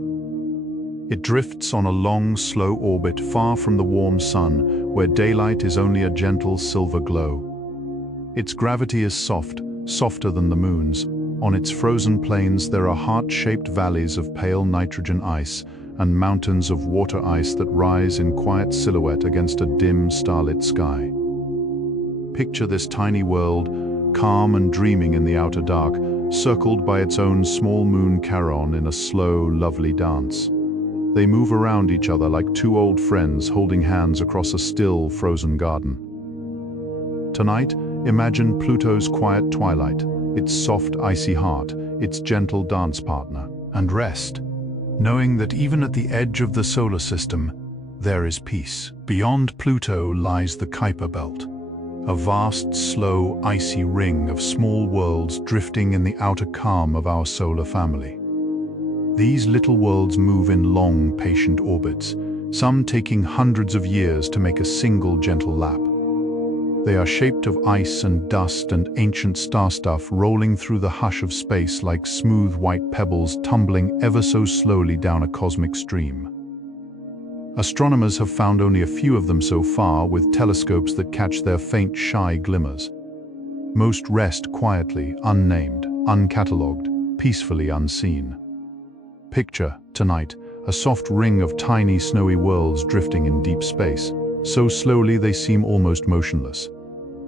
It drifts on a long, slow orbit far from the warm sun, where daylight is only a gentle silver glow. Its gravity is soft, softer than the moon's. On its frozen plains there are heart-shaped valleys of pale nitrogen ice and mountains of water ice that rise in quiet silhouette against a dim, starlit sky. Picture this tiny world, calm and dreaming in the outer dark, circled by its own small moon Charon in a slow, lovely dance. They move around each other like two old friends holding hands across a still, frozen garden. Tonight, imagine Pluto's quiet twilight, its soft, icy heart, its gentle dance partner, and rest, knowing that even at the edge of the solar system, there is peace. Beyond Pluto lies the Kuiper Belt, a vast, slow, icy ring of small worlds drifting in the outer calm of our solar family. These little worlds move in long, patient orbits, some taking hundreds of years to make a single gentle lap. They are shaped of ice and dust and ancient star stuff rolling through the hush of space like smooth white pebbles tumbling ever so slowly down a cosmic stream. Astronomers have found only a few of them so far with telescopes that catch their faint, shy glimmers. Most rest quietly, unnamed, uncatalogued, peacefully unseen. Picture, tonight, a soft ring of tiny, snowy worlds drifting in deep space. So slowly they seem almost motionless.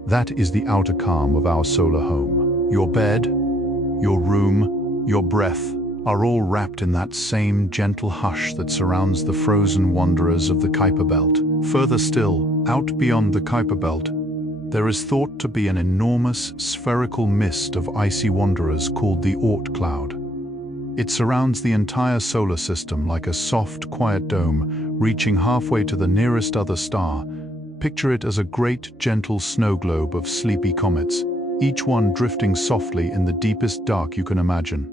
That is the outer calm of our solar home. Your bed, your room, your breath are all wrapped in that same gentle hush that surrounds the frozen wanderers of the Kuiper Belt. Further still, out beyond the Kuiper Belt, there is thought to be an enormous spherical mist of icy wanderers called the Oort cloud. It surrounds the entire solar system like a soft, quiet dome, reaching halfway to the nearest other star. Picture it as a great, gentle snow globe of sleepy comets, each one drifting softly in the deepest dark you can imagine.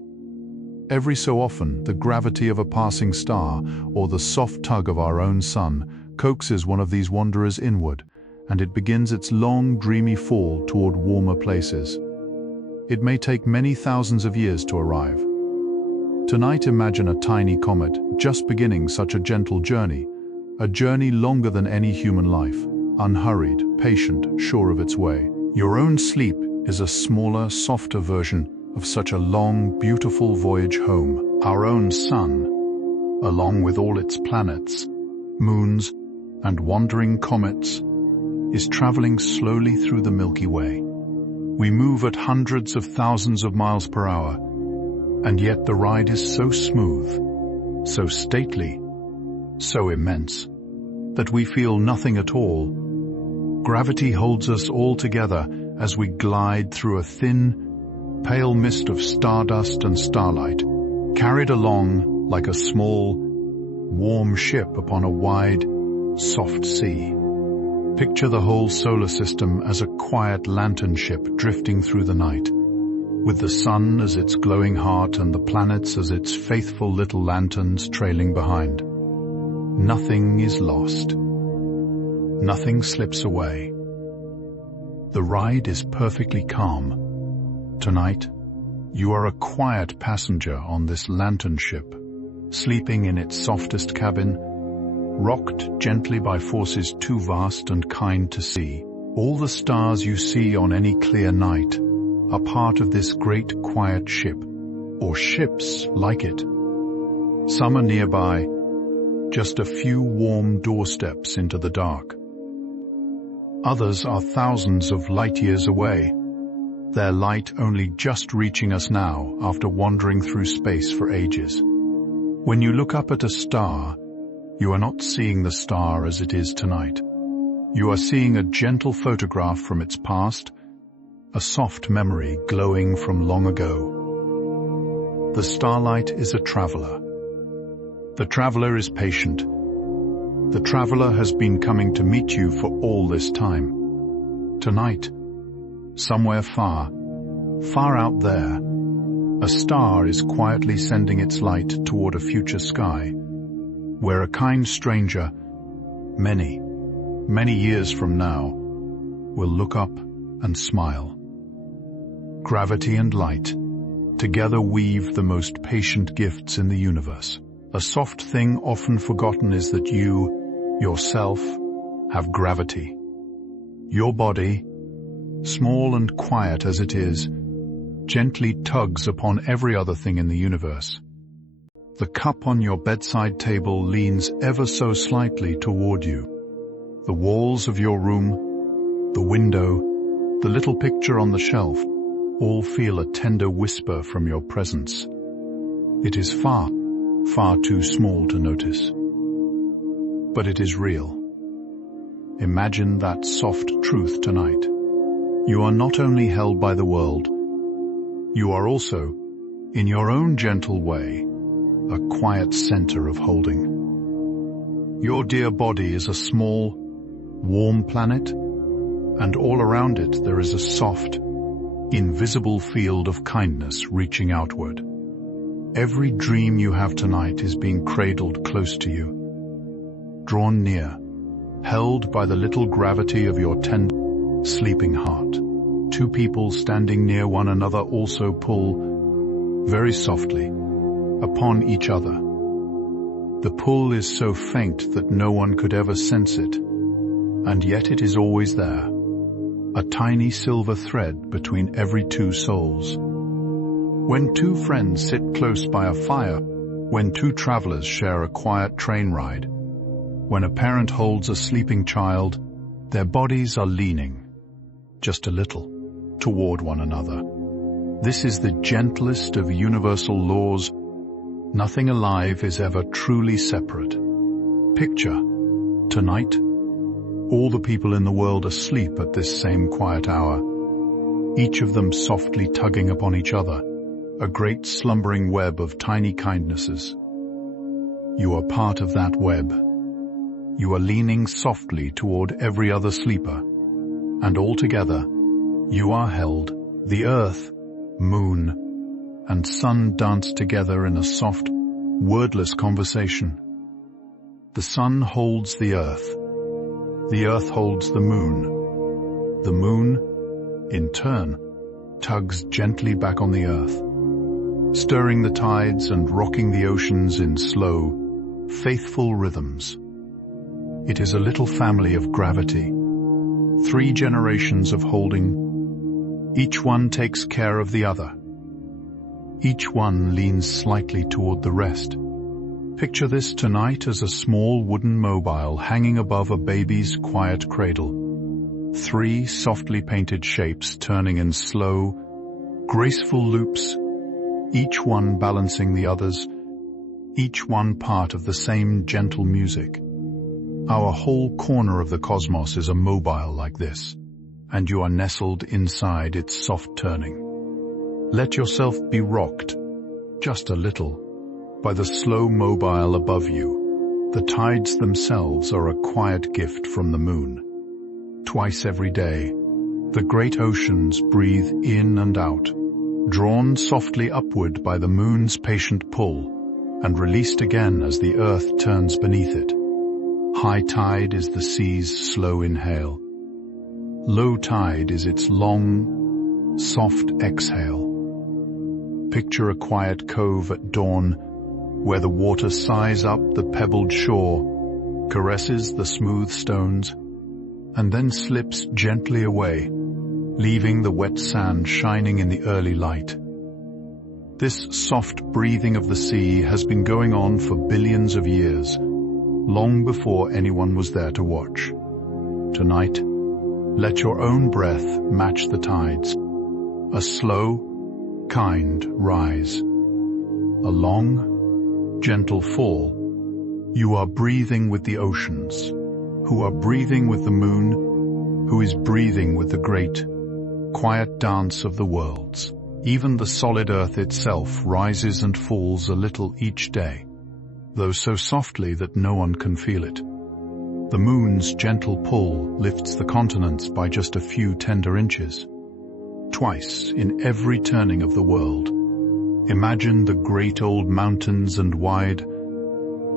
Every so often, the gravity of a passing star, or the soft tug of our own sun, coaxes one of these wanderers inward, and it begins its long, dreamy fall toward warmer places. It may take many thousands of years to arrive. Tonight imagine a tiny comet just beginning such a gentle journey, a journey longer than any human life, unhurried, patient, sure of its way. Your own sleep is a smaller, softer version of such a long, beautiful voyage home. Our own sun, along with all its planets, moons, and wandering comets, is traveling slowly through the Milky Way. We move at hundreds of thousands of miles per hour, and yet the ride is so smooth, so stately, so immense, that we feel nothing at all. Gravity holds us all together as we glide through a thin, pale mist of stardust and starlight, carried along like a small, warm ship upon a wide, soft sea. Picture the whole solar system as a quiet lantern ship drifting through the night, with the sun as its glowing heart and the planets as its faithful little lanterns trailing behind. Nothing is lost. Nothing slips away. The ride is perfectly calm. Tonight, you are a quiet passenger on this lantern ship, sleeping in its softest cabin, rocked gently by forces too vast and kind to see. All the stars you see on any clear night are part of this great quiet ship, or ships like it. Some are nearby, just a few warm doorsteps into the dark. Others are thousands of light years away, their light only just reaching us now after wandering through space for ages. When you look up at a star, you are not seeing the star as it is tonight. You are seeing a gentle photograph from its past, a soft memory glowing from long ago. The starlight is a traveler. The traveler is patient. The traveler has been coming to meet you for all this time. Tonight, somewhere far, far out there, a star is quietly sending its light toward a future sky, where a kind stranger, many, many years from now, will look up and smile. Gravity and light together weave the most patient gifts in the universe. A soft thing often forgotten is that you, yourself, have gravity. Your body, small and quiet as it is, gently tugs upon every other thing in the universe. The cup on your bedside table leans ever so slightly toward you. The walls of your room, the window, the little picture on the shelf, all feel a tender whisper from your presence. It is far, far too small to notice. But it is real. Imagine that soft truth tonight. You are not only held by the world, you are also, in your own gentle way, a quiet center of holding. Your dear body is a small, warm planet, and all around it there is a soft, invisible field of kindness reaching outward. Every dream you have tonight is being cradled close to you, drawn near, held by the little gravity of your tender, sleeping heart. Two people standing near one another also pull, very softly, upon each other. The pull is so faint that no one could ever sense it, and yet it is always there, a tiny silver thread between every two souls. When two friends sit close by a fire, when two travelers share a quiet train ride, when a parent holds a sleeping child, their bodies are leaning, just a little, toward one another. This is the gentlest of universal laws. Nothing alive is ever truly separate. Picture, tonight, all the people in the world asleep at this same quiet hour, each of them softly tugging upon each other, a great slumbering web of tiny kindnesses. You are part of that web. You are leaning softly toward every other sleeper, and all together, you are held. The earth, moon, and sun dance together in a soft, wordless conversation. The sun holds the earth holds the moon, in turn, tugs gently back on the earth, stirring the tides and rocking the oceans in slow, faithful rhythms. It is a little family of gravity, 3 generations of holding. Each one takes care of the other. Each one leans slightly toward the rest. Picture this tonight as a small wooden mobile hanging above a baby's quiet cradle. 3 softly painted shapes turning in slow, graceful loops, each one balancing the others, each one part of the same gentle music. Our whole corner of the cosmos is a mobile like this, and you are nestled inside its soft turning. Let yourself be rocked, just a little, by the slow mobile above you. The tides themselves are a quiet gift from the moon. Twice every day, the great oceans breathe in and out, drawn softly upward by the moon's patient pull, and released again as the earth turns beneath it. High tide is the sea's slow inhale. Low tide is its long, soft exhale. Picture a quiet cove at dawn, where the water sighs up the pebbled shore, caresses the smooth stones, and then slips gently away, leaving the wet sand shining in the early light. This soft breathing of the sea has been going on for billions of years, long before anyone was there to watch. Tonight, let your own breath match the tides. A slow, kind rise. A long, gentle fall. You are breathing with the oceans, who are breathing with the moon, who is breathing with the great, quiet dance of the worlds. Even the solid earth itself rises and falls a little each day, though so softly that no one can feel it. The moon's gentle pull lifts the continents by just a few tender inches. Twice in every turning of the world, imagine the great old mountains and wide,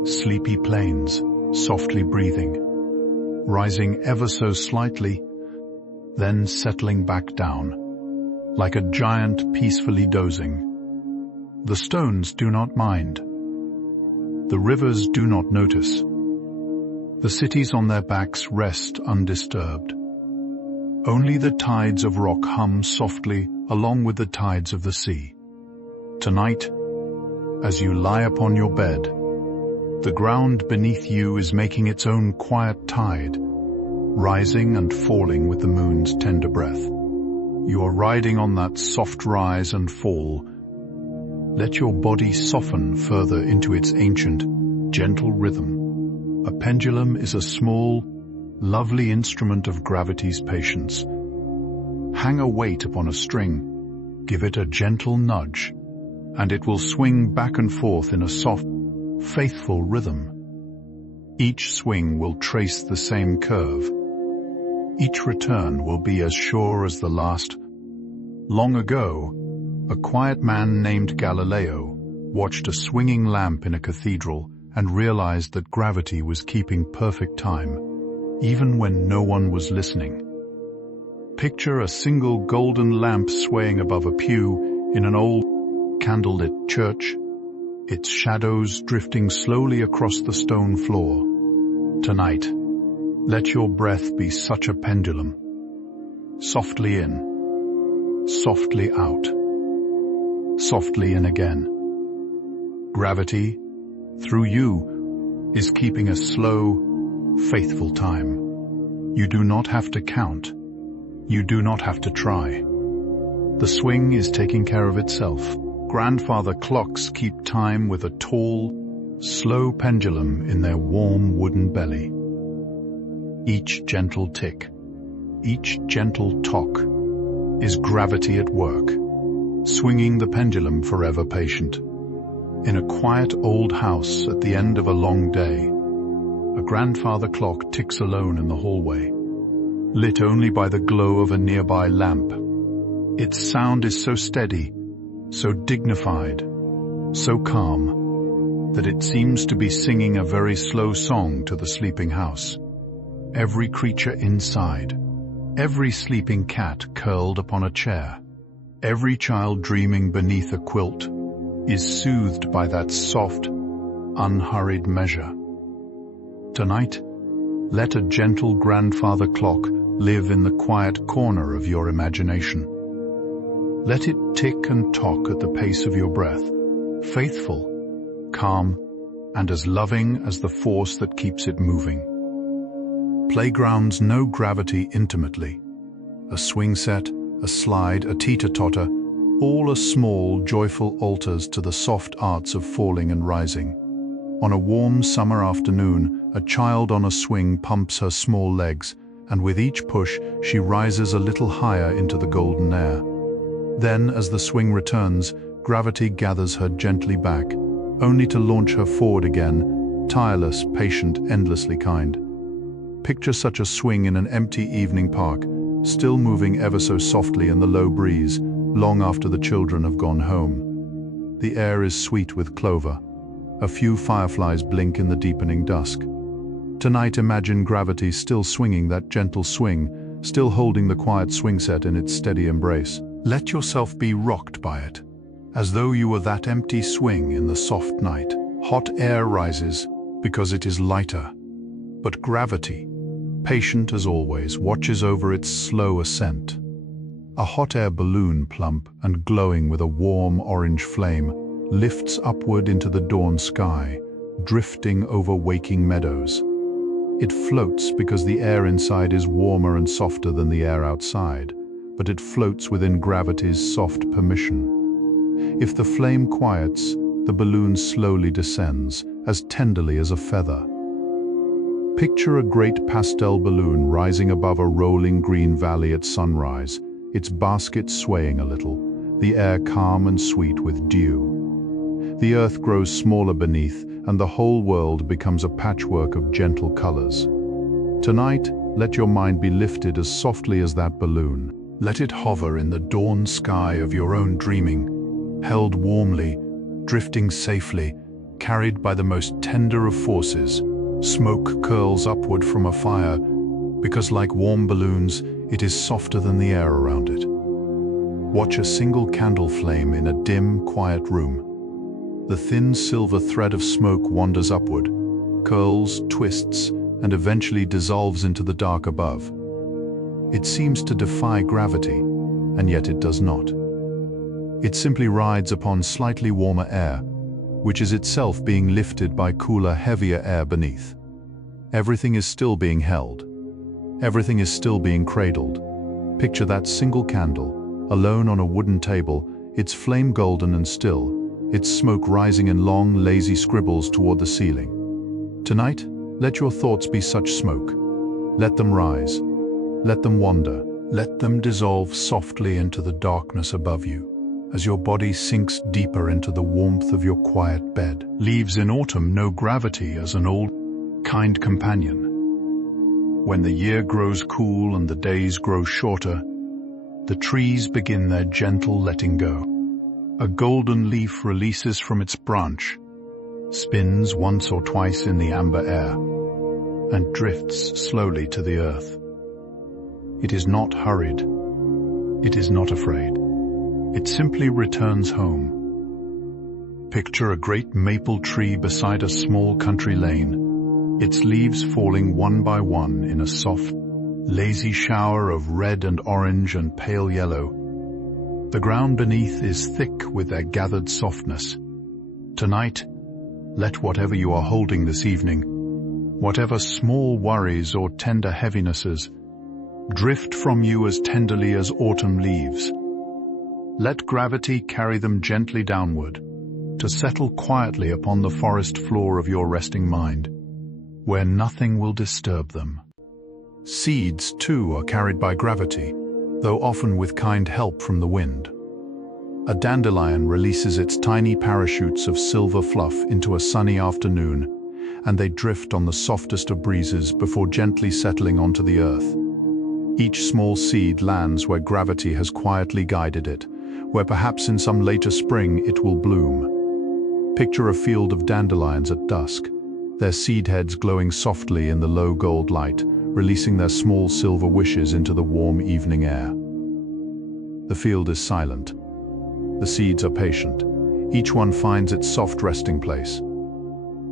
sleepy plains softly breathing, rising ever so slightly, then settling back down, like a giant peacefully dozing. The stones do not mind. The rivers do not notice. The cities on their backs rest undisturbed. Only the tides of rock hum softly along with the tides of the sea. Tonight, as you lie upon your bed, the ground beneath you is making its own quiet tide, rising and falling with the moon's tender breath. You are riding on that soft rise and fall. Let your body soften further into its ancient, gentle rhythm. A pendulum is a small, lovely instrument of gravity's patience. Hang a weight upon a string, give it a gentle nudge, and it will swing back and forth in a soft, faithful rhythm. Each swing will trace the same curve. Each return will be as sure as the last. Long ago, a quiet man named Galileo watched a swinging lamp in a cathedral and realized that gravity was keeping perfect time, even when no one was listening. Picture a single golden lamp swaying above a pew in an old candlelit church, its shadows drifting slowly across the stone floor. Tonight, let your breath be such a pendulum. Softly in, softly out, softly in again. Gravity, through you, is keeping a slow, faithful time. You do not have to count. You do not have to try. The swing is taking care of itself. Grandfather clocks keep time with a tall, slow pendulum in their warm wooden belly. Each gentle tick, each gentle tock, is gravity at work, swinging the pendulum forever patient. In a quiet old house at the end of a long day, a grandfather clock ticks alone in the hallway, lit only by the glow of a nearby lamp. Its sound is so steady, so dignified, so calm, that it seems to be singing a very slow song to the sleeping house. Every creature inside, every sleeping cat curled upon a chair, every child dreaming beneath a quilt, is soothed by that soft, unhurried measure. Tonight, let a gentle grandfather clock live in the quiet corner of your imagination. Let it tick and tock at the pace of your breath, faithful, calm, and as loving as the force that keeps it moving. Playgrounds know gravity intimately. A swing set, a slide, a teeter-totter, all are small, joyful altars to the soft arts of falling and rising. On a warm summer afternoon, a child on a swing pumps her small legs, and with each push, she rises a little higher into the golden air. Then, as the swing returns, gravity gathers her gently back, only to launch her forward again, tireless, patient, endlessly kind. Picture such a swing in an empty evening park, still moving ever so softly in the low breeze, long after the children have gone home. The air is sweet with clover. A few fireflies blink in the deepening dusk. Tonight, imagine gravity still swinging that gentle swing, still holding the quiet swing set in its steady embrace. Let yourself be rocked by it, as though you were that empty swing in the soft night. Hot air rises because it is lighter, but gravity, patient as always, watches over its slow ascent. A hot air balloon, plump and glowing with a warm orange flame, lifts upward into the dawn sky, drifting over waking meadows. It floats because the air inside is warmer and softer than the air outside, but it floats within gravity's soft permission. If the flame quiets, the balloon slowly descends, as tenderly as a feather. Picture a great pastel balloon rising above a rolling green valley at sunrise, its basket swaying a little, the air calm and sweet with dew. The earth grows smaller beneath, and the whole world becomes a patchwork of gentle colors. Tonight, let your mind be lifted as softly as that balloon. Let it hover in the dawn sky of your own dreaming, held warmly, drifting safely, carried by the most tender of forces. Smoke curls upward from a fire, because like warm balloons, it is softer than the air around it. Watch a single candle flame in a dim, quiet room. The thin silver thread of smoke wanders upward, curls, twists, and eventually dissolves into the dark above. It seems to defy gravity, and yet it does not. It simply rides upon slightly warmer air, which is itself being lifted by cooler, heavier air beneath. Everything is still being held. Everything is still being cradled. Picture that single candle, alone on a wooden table, its flame golden and still, its smoke rising in long, lazy scribbles toward the ceiling. Tonight, let your thoughts be such smoke. Let them rise. Let them wander. Let them dissolve softly into the darkness above you, as your body sinks deeper into the warmth of your quiet bed. Leaves in autumn know gravity as an old, kind companion. When the year grows cool and the days grow shorter, the trees begin their gentle letting go. A golden leaf releases from its branch, spins once or twice in the amber air, and drifts slowly to the earth. It is not hurried. It is not afraid. It simply returns home. Picture a great maple tree beside a small country lane, its leaves falling one by one in a soft, lazy shower of red and orange and pale yellow. The ground beneath is thick with their gathered softness. Tonight, let whatever you are holding this evening, whatever small worries or tender heavinesses, drift from you as tenderly as autumn leaves. Let gravity carry them gently downward, to settle quietly upon the forest floor of your resting mind, where nothing will disturb them. Seeds, too, are carried by gravity, though often with kind help from the wind. A dandelion releases its tiny parachutes of silver fluff into a sunny afternoon, and they drift on the softest of breezes before gently settling onto the earth. Each small seed lands where gravity has quietly guided it, where perhaps in some later spring it will bloom. Picture a field of dandelions at dusk, their seed heads glowing softly in the low gold light, releasing their small silver wishes into the warm evening air. The field is silent. The seeds are patient. Each one finds its soft resting place.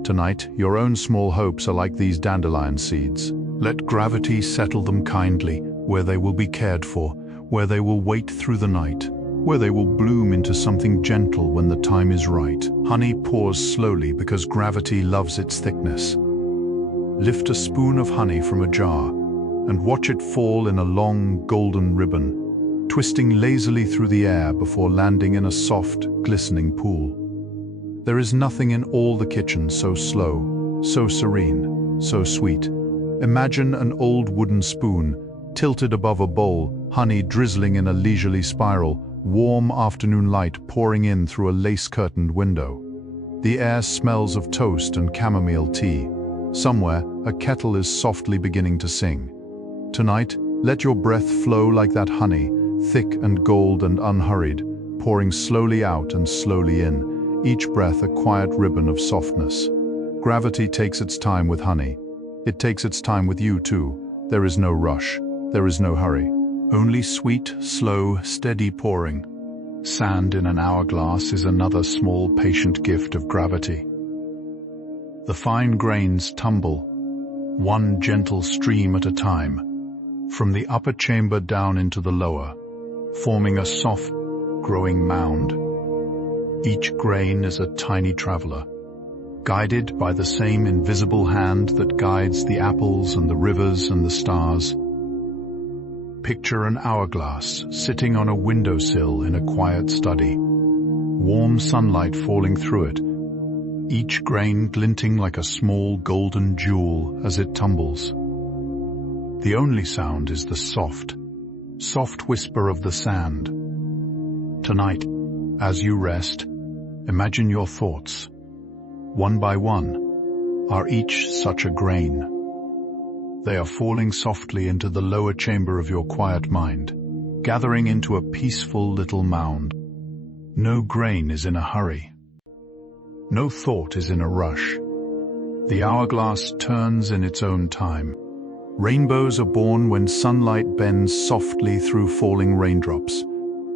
Tonight, your own small hopes are like these dandelion seeds. Let gravity settle them kindly, where they will be cared for, where they will wait through the night, where they will bloom into something gentle when the time is right. Honey pours slowly because gravity loves its thickness. Lift a spoon of honey from a jar and watch it fall in a long golden ribbon, twisting lazily through the air before landing in a soft, glistening pool. There is nothing in all the kitchen so slow, so serene, so sweet. Imagine an old wooden spoon, tilted above a bowl, honey drizzling in a leisurely spiral, warm afternoon light pouring in through a lace-curtained window. The air smells of toast and chamomile tea. Somewhere, a kettle is softly beginning to sing. Tonight, let your breath flow like that honey, thick and gold and unhurried, pouring slowly out and slowly in, each breath a quiet ribbon of softness. Gravity takes its time with honey. It takes its time with you too. There is no rush. There is no hurry. Only sweet, slow, steady pouring. Sand in an hourglass is another small, patient gift of gravity. The fine grains tumble, one gentle stream at a time, from the upper chamber down into the lower, forming a soft, growing mound. Each grain is a tiny traveler, guided by the same invisible hand that guides the apples and the rivers and the stars. Picture an hourglass sitting on a windowsill in a quiet study, warm sunlight falling through it, each grain glinting like a small golden jewel as it tumbles. The only sound is the soft, soft whisper of the sand. Tonight, as you rest, imagine your thoughts, one by one, are each such a grain. They are falling softly into the lower chamber of your quiet mind, gathering into a peaceful little mound. No grain is in a hurry. No thought is in a rush. The hourglass turns in its own time. Rainbows are born when sunlight bends softly through falling raindrops,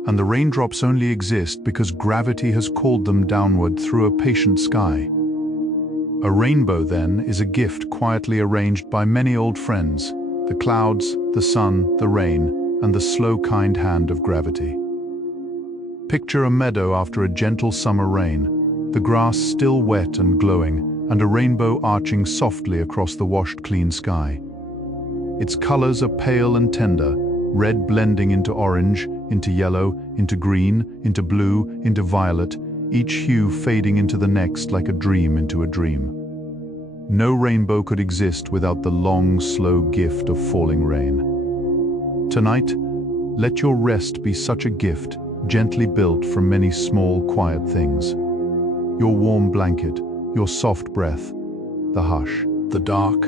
and the raindrops only exist because gravity has called them downward through a patient sky. A rainbow, then, is a gift quietly arranged by many old friends, the clouds, the sun, the rain, and the slow, kind hand of gravity. Picture a meadow after a gentle summer rain, the grass still wet and glowing, and a rainbow arching softly across the washed clean sky. Its colors are pale and tender, red blending into orange, into yellow, into green, into blue, into violet, each hue fading into the next like a dream into a dream. No rainbow could exist without the long, slow gift of falling rain. Tonight, let your rest be such a gift, gently built from many small, quiet things. Your warm blanket, your soft breath, the hush, the dark,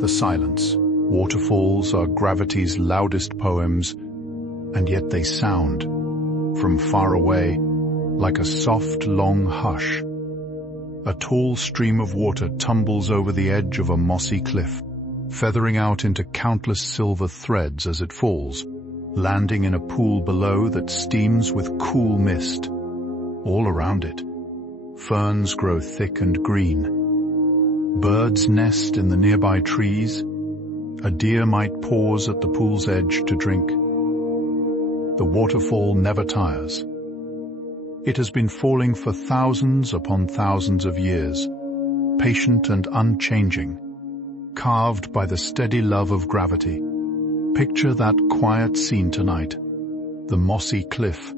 the silence. Waterfalls are gravity's loudest poems, and yet they sound, from far away, like a soft, long hush. A tall stream of water tumbles over the edge of a mossy cliff, feathering out into countless silver threads as it falls, landing in a pool below that steams with cool mist. All around it, ferns grow thick and green. Birds nest in the nearby trees. A deer might pause at the pool's edge to drink. The waterfall never tires. It has been falling for thousands upon thousands of years, patient and unchanging, carved by the steady love of gravity. Picture that quiet scene tonight, the mossy cliff,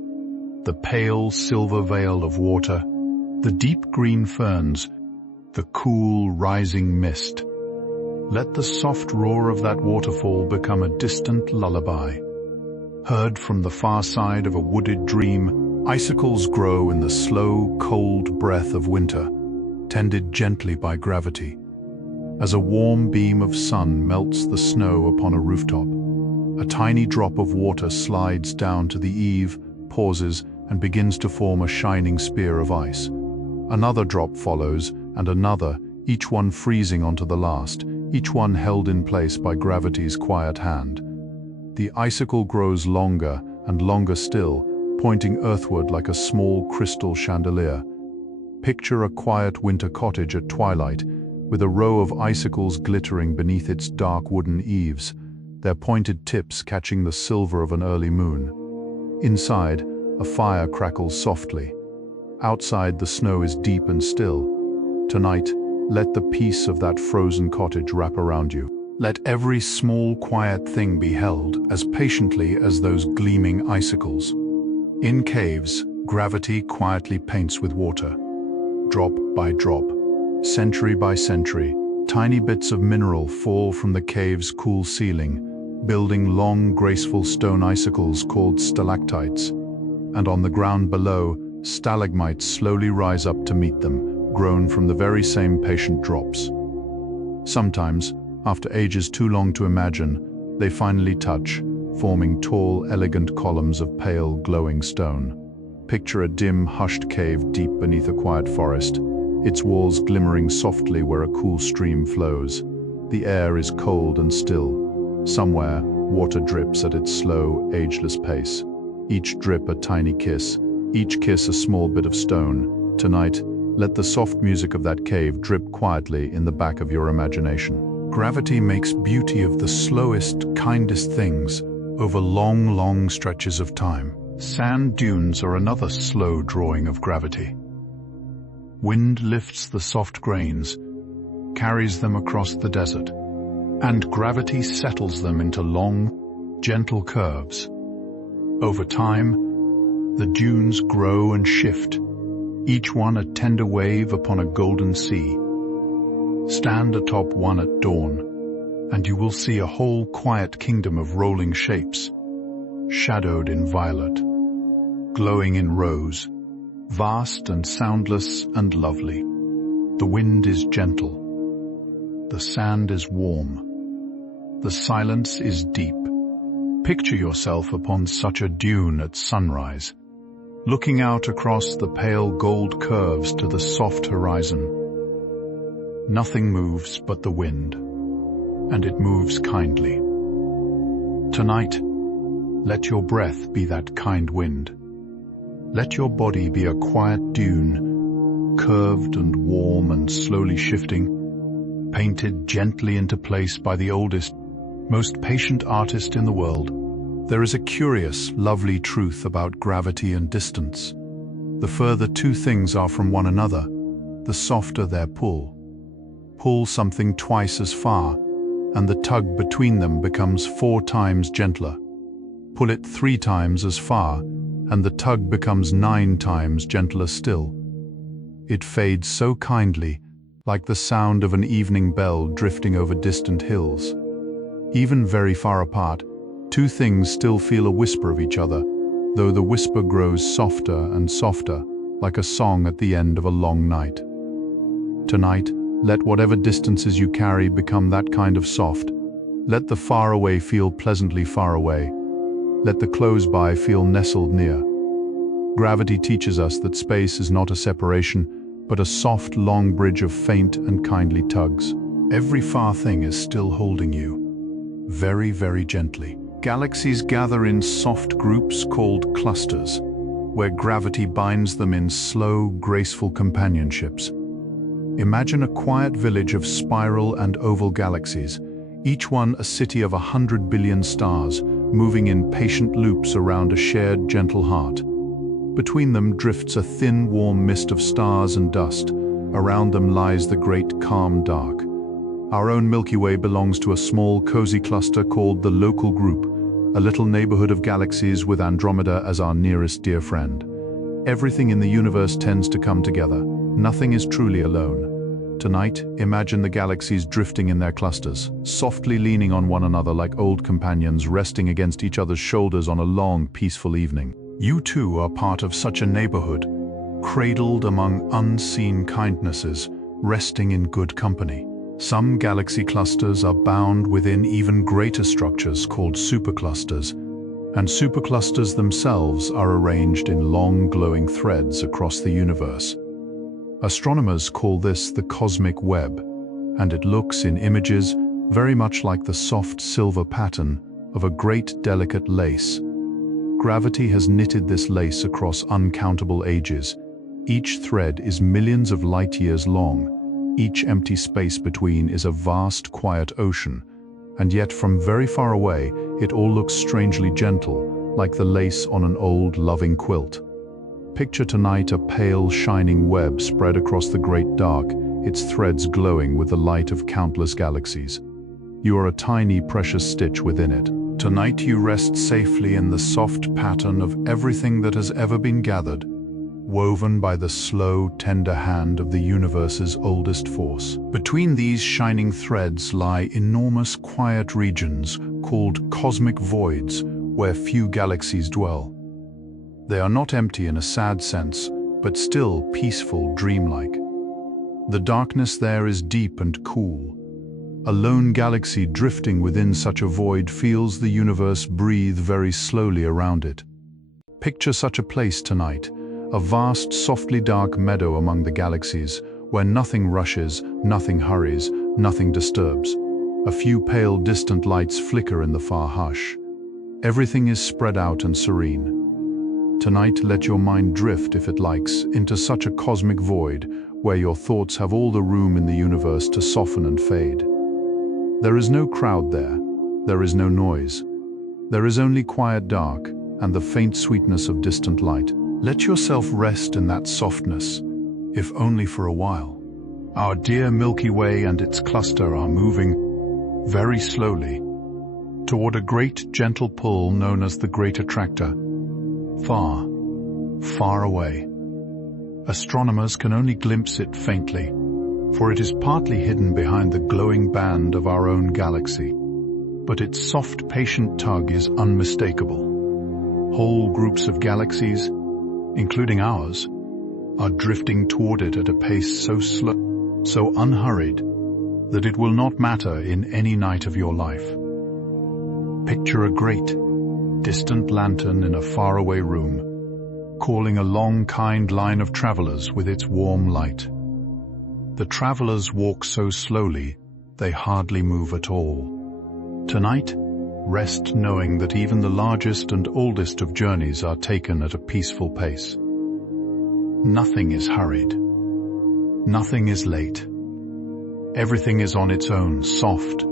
the pale silver veil of water, the deep green ferns, the cool rising mist. Let the soft roar of that waterfall become a distant lullaby. Heard from the far side of a wooded dream, icicles grow in the slow, cold breath of winter, tended gently by gravity. As a warm beam of sun melts the snow upon a rooftop, a tiny drop of water slides down to the eave, pauses, and begins to form a shining spear of ice. Another drop follows, and another, each one freezing onto the last, each one held in place by gravity's quiet hand. The icicle grows longer and longer still, pointing earthward like a small crystal chandelier. Picture a quiet winter cottage at twilight, with a row of icicles glittering beneath its dark wooden eaves, their pointed tips catching the silver of an early moon. Inside, a fire crackles softly. Outside, the snow is deep and still. Tonight, let the peace of that frozen cottage wrap around you. Let every small, quiet thing be held as patiently as those gleaming icicles. In caves, gravity quietly paints with water. Drop by drop, century by century, tiny bits of mineral fall from the cave's cool ceiling, building long, graceful stone icicles called stalactites. And on the ground below, stalagmites slowly rise up to meet them, grown from the very same patient drops. Sometimes, after ages too long to imagine, they finally touch, forming tall, elegant columns of pale, glowing stone. Picture a dim, hushed cave deep beneath a quiet forest, its walls glimmering softly where a cool stream flows. The air is cold and still. Somewhere, water drips at its slow, ageless pace. Each drip a tiny kiss, each kiss a small bit of stone. Tonight, let the soft music of that cave drip quietly in the back of your imagination. Gravity makes beauty of the slowest, kindest things over long, long stretches of time. Sand dunes are another slow drawing of gravity. Wind lifts the soft grains, carries them across the desert, and gravity settles them into long, gentle curves. Over time, the dunes grow and shift, each one a tender wave upon a golden sea. Stand atop one at dawn, and you will see a whole quiet kingdom of rolling shapes, shadowed in violet, glowing in rose, vast and soundless and lovely. The wind is gentle. The sand is warm. The silence is deep. Picture yourself upon such a dune at sunrise, looking out across the pale gold curves to the soft horizon. Nothing moves but the wind, and it moves kindly. Tonight, let your breath be that kind wind. Let your body be a quiet dune, curved and warm and slowly shifting, painted gently into place by the oldest, most patient artist in the world, there is a curious, lovely truth about gravity and distance. The further two things are from one another, the softer their pull. Pull something twice as far, and the tug between them becomes 4 times gentler. Pull it 3 times as far, and the tug becomes 9 times gentler still. It fades so kindly, like the sound of an evening bell drifting over distant hills. Even very far apart, two things still feel a whisper of each other, though the whisper grows softer and softer, like a song at the end of a long night. Tonight, let whatever distances you carry become that kind of soft. Let the far away feel pleasantly far away. Let the close by feel nestled near. Gravity teaches us that space is not a separation, but a soft, long bridge of faint and kindly tugs. Every far thing is still holding you, very, very gently. Galaxies gather in soft groups called clusters, where gravity binds them in slow, graceful companionships. Imagine a quiet village of spiral and oval galaxies, each one a city of 100 billion stars, moving in patient loops around a shared, gentle heart. Between them drifts a thin, warm mist of stars and dust. Around them lies the great, calm dark. Our own Milky Way belongs to a small, cozy cluster called the Local Group, a little neighborhood of galaxies with Andromeda as our nearest dear friend. Everything in the universe tends to come together. Nothing is truly alone. Tonight, imagine the galaxies drifting in their clusters, softly leaning on one another like old companions resting against each other's shoulders on a long, peaceful evening. You too are part of such a neighborhood, cradled among unseen kindnesses, resting in good company. Some galaxy clusters are bound within even greater structures called superclusters, and superclusters themselves are arranged in long glowing threads across the universe. Astronomers call this the cosmic web, and it looks in images very much like the soft silver pattern of a great delicate lace. Gravity has knitted this lace across uncountable ages. Each thread is millions of light years long. Each empty space between is a vast, quiet ocean. And yet from very far away, it all looks strangely gentle, like the lace on an old, loving quilt. Picture tonight a pale, shining web spread across the great dark, its threads glowing with the light of countless galaxies. You are a tiny, precious stitch within it. Tonight you rest safely in the soft pattern of everything that has ever been gathered, woven by the slow, tender hand of the universe's oldest force. Between these shining threads lie enormous, quiet regions called cosmic voids, where few galaxies dwell. They are not empty in a sad sense, but still peaceful, dreamlike. The darkness there is deep and cool. A lone galaxy drifting within such a void feels the universe breathe very slowly around it. Picture such a place tonight, a vast, softly dark meadow among the galaxies, where nothing rushes, nothing hurries, nothing disturbs. A few pale, distant lights flicker in the far hush. Everything is spread out and serene. Tonight, let your mind drift, if it likes, into such a cosmic void, where your thoughts have all the room in the universe to soften and fade. There is no crowd there. There is no noise. There is only quiet dark and the faint sweetness of distant light. Let yourself rest in that softness, if only for a while. Our dear Milky Way and its cluster are moving very slowly toward a great gentle pull known as the Great Attractor, far, far away. Astronomers can only glimpse it faintly, for it is partly hidden behind the glowing band of our own galaxy. But its soft, patient tug is unmistakable. Whole groups of galaxies, including ours, are drifting toward it at a pace so slow, so unhurried, that it will not matter in any night of your life. Picture a great, distant lantern in a faraway room, calling a long, kind line of travelers with its warm light. The travelers walk so slowly, they hardly move at all. Tonight, rest knowing that even the largest and oldest of journeys are taken at a peaceful pace. Nothing is hurried. Nothing is late. Everything is on its own, soft,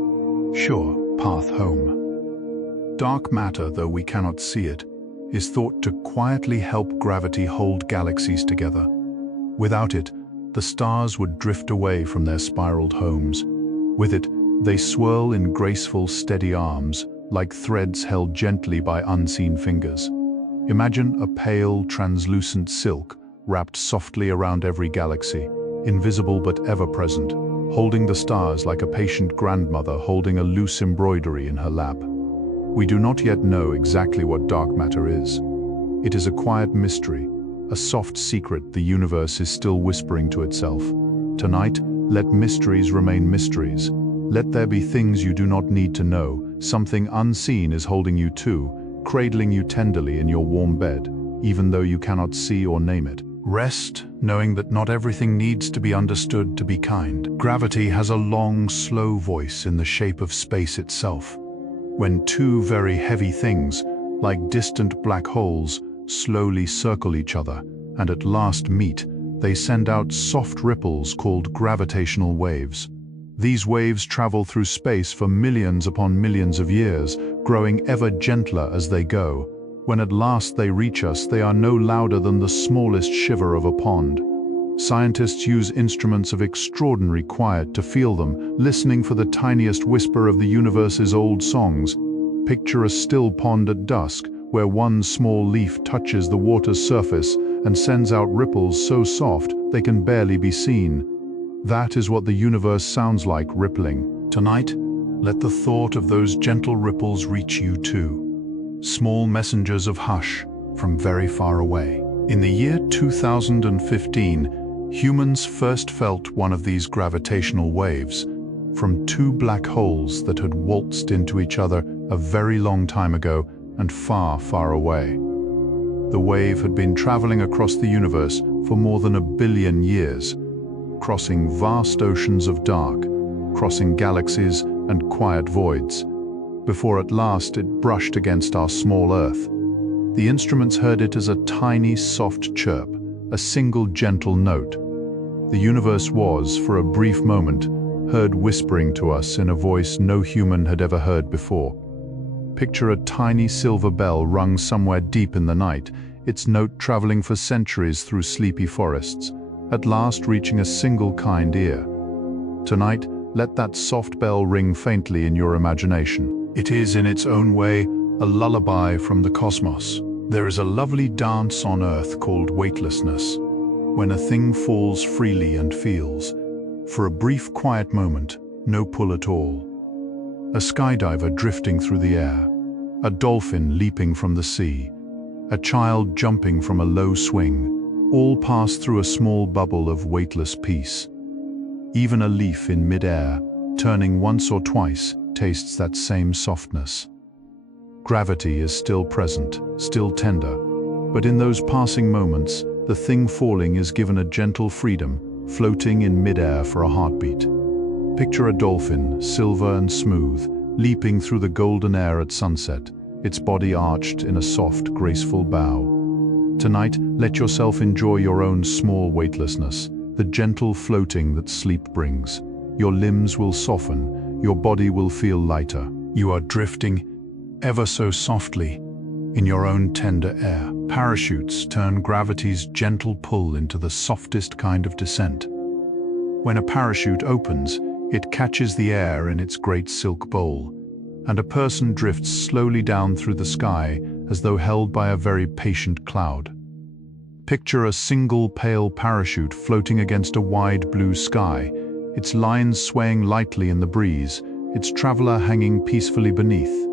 sure, path home. Dark matter, though we cannot see it, is thought to quietly help gravity hold galaxies together. Without it, the stars would drift away from their spiraled homes. With it, they swirl in graceful, steady arms, like threads held gently by unseen fingers. Imagine a pale, translucent silk wrapped softly around every galaxy, invisible but ever-present, holding the stars like a patient grandmother holding a loose embroidery in her lap. We do not yet know exactly what dark matter is. It is a quiet mystery, a soft secret the universe is still whispering to itself. Tonight, let mysteries remain mysteries. Let there be things you do not need to know. Something unseen is holding you too, cradling you tenderly in your warm bed, even though you cannot see or name it. Rest, knowing that not everything needs to be understood to be kind. Gravity has a long, slow voice in the shape of space itself. When two very heavy things, like distant black holes, slowly circle each other and at last meet, they send out soft ripples called gravitational waves. These waves travel through space for millions upon millions of years, growing ever gentler as they go. When at last they reach us, they are no louder than the smallest shiver of a pond. Scientists use instruments of extraordinary quiet to feel them, listening for the tiniest whisper of the universe's old songs. Picture a still pond at dusk, where one small leaf touches the water's surface and sends out ripples so soft they can barely be seen. That is what the universe sounds like, rippling. Tonight, let the thought of those gentle ripples reach you too. Small messengers of hush from very far away. In the year 2015, humans first felt one of these gravitational waves from two black holes that had waltzed into each other a very long time ago and far, far away. The wave had been traveling across the universe for more than 1 billion years, crossing vast oceans of dark, crossing galaxies and quiet voids, before at last it brushed against our small Earth. The instruments heard it as a tiny, soft chirp, a single gentle note. The universe was, for a brief moment, heard whispering to us in a voice no human had ever heard before. Picture a tiny silver bell rung somewhere deep in the night, its note traveling for centuries through sleepy forests, at last reaching a single kind ear. Tonight, let that soft bell ring faintly in your imagination. It is, in its own way, a lullaby from the cosmos. There is a lovely dance on Earth called weightlessness, when a thing falls freely and feels, for a brief quiet moment, no pull at all. A skydiver drifting through the air, a dolphin leaping from the sea, a child jumping from a low swing, all pass through a small bubble of weightless peace. Even a leaf in mid-air, turning once or twice, tastes that same softness. Gravity is still present, still tender, but in those passing moments, the thing falling is given a gentle freedom, floating in mid-air for a heartbeat. Picture a dolphin, silver and smooth, leaping through the golden air at sunset, its body arched in a soft, graceful bow. Tonight, let yourself enjoy your own small weightlessness, the gentle floating that sleep brings. Your limbs will soften, your body will feel lighter. You are drifting ever so softly in your own tender air. Parachutes turn gravity's gentle pull into the softest kind of descent. When a parachute opens, it catches the air in its great silk bowl, and a person drifts slowly down through the sky as though held by a very patient cloud. Picture a single pale parachute floating against a wide blue sky, its lines swaying lightly in the breeze, its traveler hanging peacefully beneath.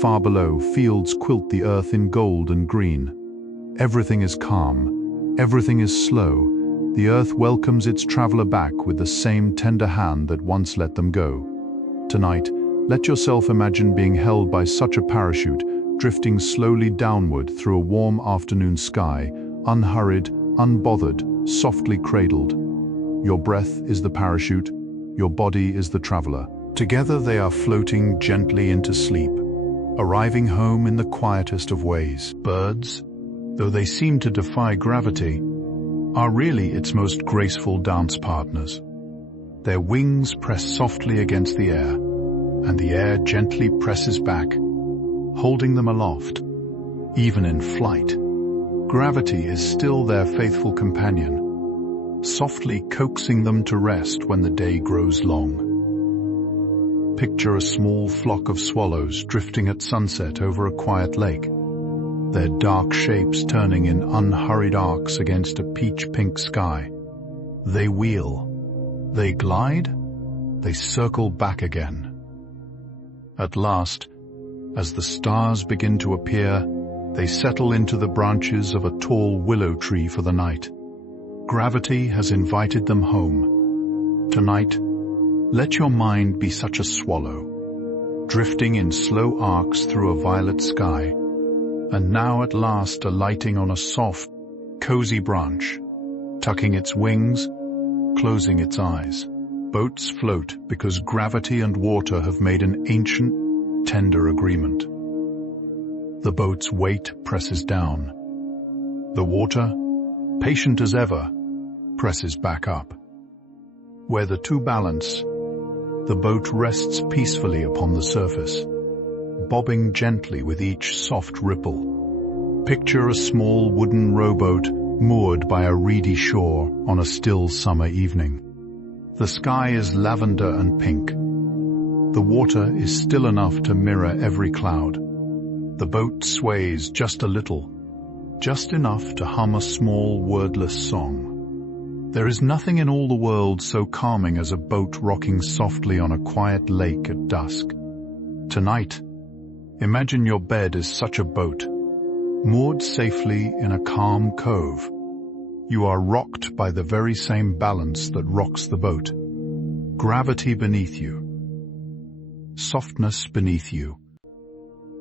Far below, fields quilt the earth in gold and green. Everything is calm, everything is slow. The earth welcomes its traveler back with the same tender hand that once let them go. Tonight, let yourself imagine being held by such a parachute, drifting slowly downward through a warm afternoon sky, unhurried, unbothered, softly cradled. Your breath is the parachute, your body is the traveler. Together they are floating gently into sleep, arriving home in the quietest of ways. Birds, though they seem to defy gravity, are really its most graceful dance partners. Their wings press softly against the air, and the air gently presses back, holding them aloft. Even in flight, gravity is still their faithful companion, softly coaxing them to rest when the day grows long. Picture a small flock of swallows drifting at sunset over a quiet lake, their dark shapes turning in unhurried arcs against a peach-pink sky. They wheel, they glide, they circle back again. At last, as the stars begin to appear, they settle into the branches of a tall willow tree for the night. Gravity has invited them home. Tonight, let your mind be such a swallow, drifting in slow arcs through a violet sky, and now at last alighting on a soft, cozy branch, tucking its wings, closing its eyes. Boats float because gravity and water have made an ancient, tender agreement. The boat's weight presses down. The water, patient as ever, presses back up. Where the two balance, the boat rests peacefully upon the surface, bobbing gently with each soft ripple. Picture a small wooden rowboat moored by a reedy shore on a still summer evening. The sky is lavender and pink. The water is still enough to mirror every cloud. The boat sways just a little, just enough to hum a small wordless song. There is nothing in all the world so calming as a boat rocking softly on a quiet lake at dusk. Tonight, imagine your bed is such a boat, moored safely in a calm cove. You are rocked by the very same balance that rocks the boat. Gravity beneath you, softness beneath you,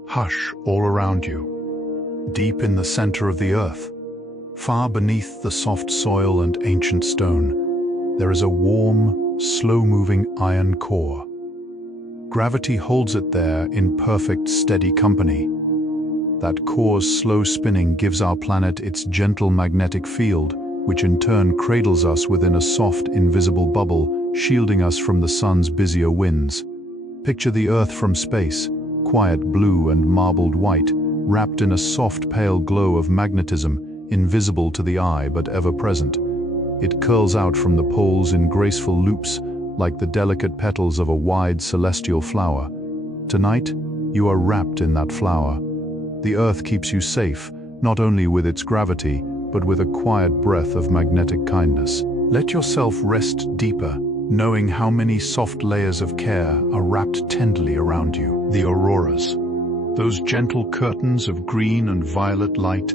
hush all around you. Deep in the center of the earth, far beneath the soft soil and ancient stone, there is a warm, slow-moving iron core. Gravity holds it there in perfect, steady company. That core's slow spinning gives our planet its gentle magnetic field, which in turn cradles us within a soft, invisible bubble, shielding us from the sun's busier winds. Picture the Earth from space, quiet blue and marbled white, wrapped in a soft, pale glow of magnetism, invisible to the eye but ever present. It curls out from the poles in graceful loops, like the delicate petals of a wide celestial flower. Tonight, you are wrapped in that flower. The Earth keeps you safe, not only with its gravity, but with a quiet breath of magnetic kindness. Let yourself rest deeper, knowing how many soft layers of care are wrapped tenderly around you. The auroras, those gentle curtains of green and violet light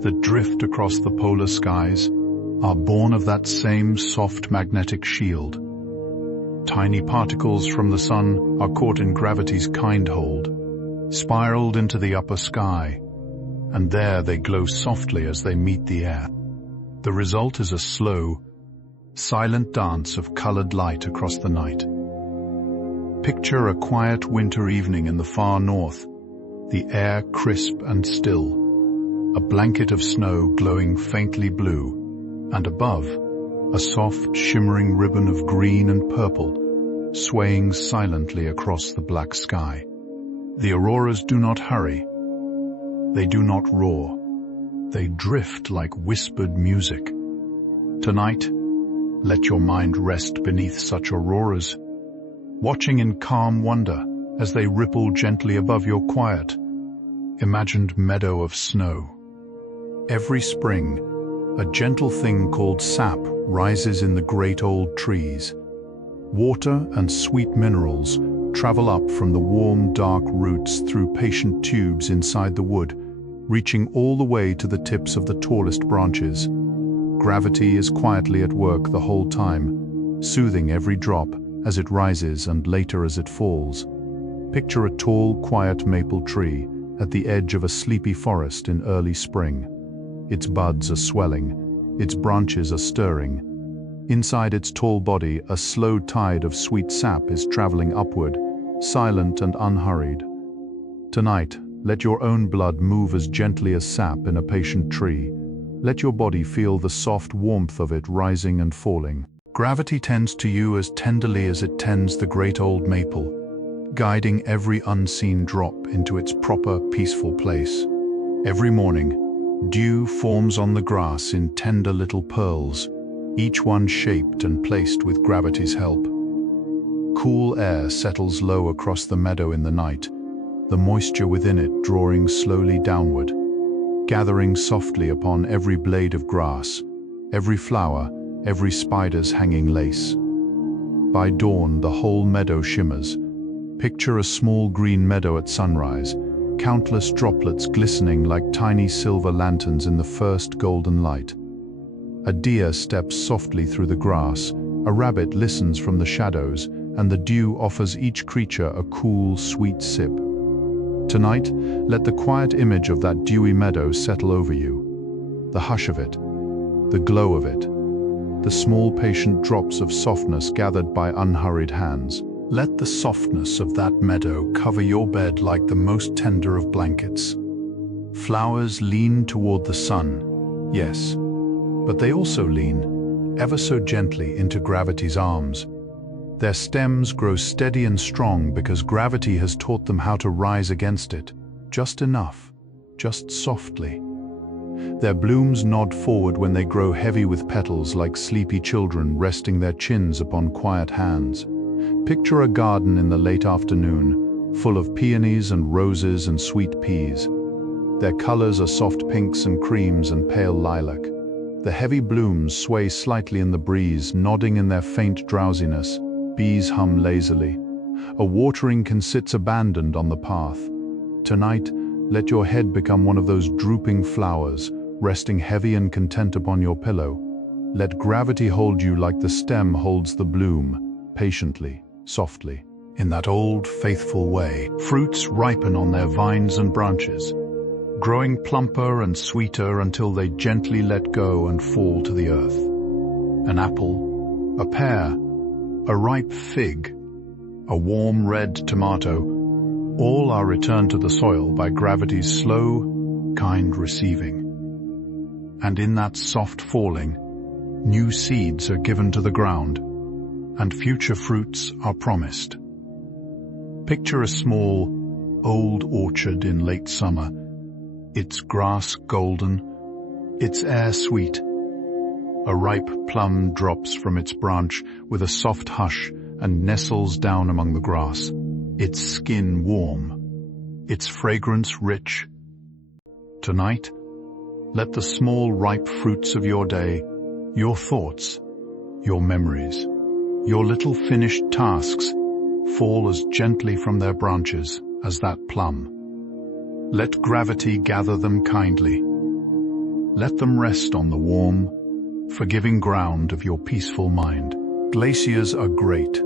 that drift across the polar skies, are born of that same soft magnetic shield. Tiny particles from the sun are caught in gravity's kind hold, spiraled into the upper sky, and there they glow softly as they meet the air. The result is a slow, silent dance of colored light across the night. Picture a quiet winter evening in the far north, the air crisp and still, a blanket of snow glowing faintly blue, and above, a soft, shimmering ribbon of green and purple, swaying silently across the black sky. The auroras do not hurry. They do not roar. They drift like whispered music. Tonight, let your mind rest beneath such auroras, watching in calm wonder as they ripple gently above your quiet, imagined meadow of snow. Every spring, a gentle thing called sap rises in the great old trees. Water and sweet minerals travel up from the warm, dark roots through patient tubes inside the wood, reaching all the way to the tips of the tallest branches. Gravity is quietly at work the whole time, soothing every drop as it rises and later as it falls. Picture a tall, quiet maple tree at the edge of a sleepy forest in early spring. Its buds are swelling, its branches are stirring. Inside its tall body, a slow tide of sweet sap is traveling upward, silent and unhurried. Tonight, let your own blood move as gently as sap in a patient tree. Let your body feel the soft warmth of it rising and falling. Gravity tends to you as tenderly as it tends the great old maple, guiding every unseen drop into its proper, peaceful place. Every morning, dew forms on the grass in tender little pearls, each one shaped and placed with gravity's help. Cool air settles low across the meadow in the night, the moisture within it drawing slowly downward, gathering softly upon every blade of grass, every flower, every spider's hanging lace. By dawn, the whole meadow shimmers. Picture a small green meadow at sunrise, countless droplets glistening like tiny silver lanterns in the first golden light. A deer steps softly through the grass, a rabbit listens from the shadows, and the dew offers each creature a cool, sweet sip. Tonight, let the quiet image of that dewy meadow settle over you. The hush of it, the glow of it, the small patient drops of softness gathered by unhurried hands. Let the softness of that meadow cover your bed like the most tender of blankets. Flowers lean toward the sun, yes, but they also lean, ever so gently, into gravity's arms. Their stems grow steady and strong because gravity has taught them how to rise against it, just enough, just softly. Their blooms nod forward when they grow heavy with petals like sleepy children resting their chins upon quiet hands. Picture a garden in the late afternoon, full of peonies and roses and sweet peas. Their colors are soft pinks and creams and pale lilac. The heavy blooms sway slightly in the breeze, nodding in their faint drowsiness. Bees hum lazily. A watering can sit abandoned on the path. Tonight, let your head become one of those drooping flowers, resting heavy and content upon your pillow. Let gravity hold you like the stem holds the bloom, patiently, softly. In that old, faithful way, fruits ripen on their vines and branches, growing plumper and sweeter until they gently let go and fall to the earth. An apple, a pear, a ripe fig, a warm red tomato, all are returned to the soil by gravity's slow, kind receiving. And in that soft falling, new seeds are given to the ground, and future fruits are promised. Picture a small, old orchard in late summer, its grass golden, its air sweet. A ripe plum drops from its branch with a soft hush and nestles down among the grass, its skin warm, its fragrance rich. Tonight, let the small ripe fruits of your day, your thoughts, your memories, your little finished tasks fall as gently from their branches as that plum. Let gravity gather them kindly. Let them rest on the warm, forgiving ground of your peaceful mind. Glaciers are great,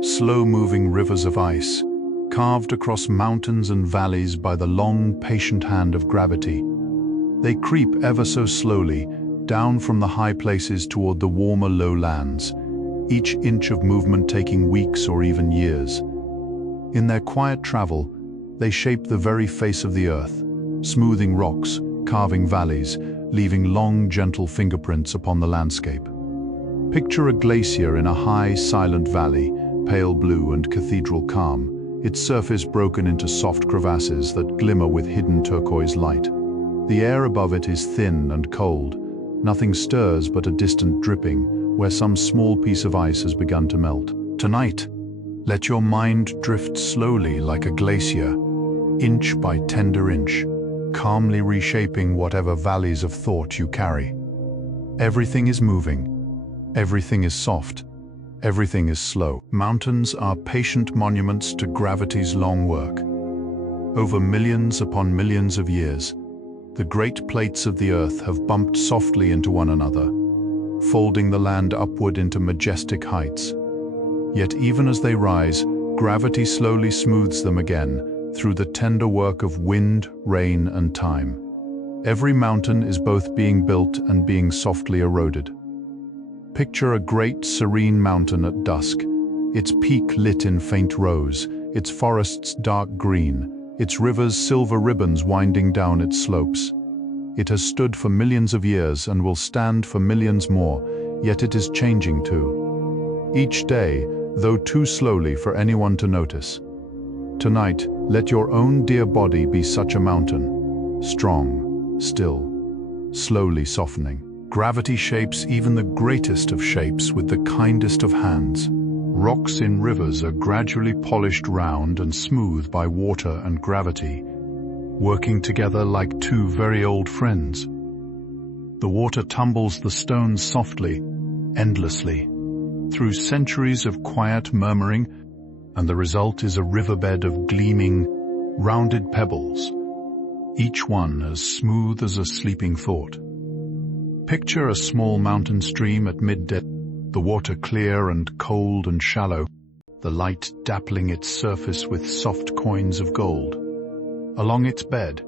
slow-moving rivers of ice, carved across mountains and valleys by the long, patient hand of gravity. They creep ever so slowly, down from the high places toward the warmer lowlands, each inch of movement taking weeks or even years. In their quiet travel, they shape the very face of the earth, smoothing rocks, carving valleys, leaving long, gentle fingerprints upon the landscape. Picture a glacier in a high, silent valley, pale blue and cathedral calm, its surface broken into soft crevasses that glimmer with hidden turquoise light. The air above it is thin and cold. Nothing stirs but a distant dripping, where some small piece of ice has begun to melt. Tonight, let your mind drift slowly like a glacier, inch by tender inch, calmly reshaping whatever valleys of thought you carry. Everything is moving, everything is soft, everything is slow. Mountains are patient monuments to gravity's long work. Over millions upon millions of years, the great plates of the earth have bumped softly into one another, folding the land upward into majestic heights. Yet even as they rise, gravity slowly smooths them again, through the tender work of wind, rain, and time. Every mountain is both being built and being softly eroded. Picture a great, serene mountain at dusk, its peak lit in faint rose, its forests dark green, its rivers silver ribbons winding down its slopes. It has stood for millions of years and will stand for millions more, yet it is changing too. Each day, though too slowly for anyone to notice, Tonight, let your own dear body be such a mountain, strong, still, slowly softening. Gravity shapes even the greatest of shapes with the kindest of hands. Rocks in rivers are gradually polished round and smooth by water and gravity, working together like two very old friends. The water tumbles the stones softly, endlessly, through centuries of quiet murmuring, and the result is a riverbed of gleaming, rounded pebbles, each one as smooth as a sleeping thought. Picture a small mountain stream at midday, the water clear and cold and shallow, the light dappling its surface with soft coins of gold. Along its bed,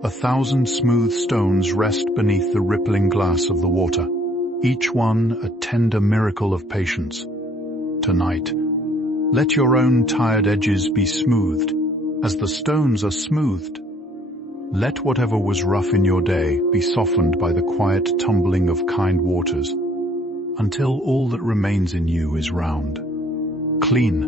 1,000 smooth stones rest beneath the rippling glass of the water, each one a tender miracle of patience. Tonight, let your own tired edges be smoothed, as the stones are smoothed. Let whatever was rough in your day be softened by the quiet tumbling of kind waters, until all that remains in you is round, clean,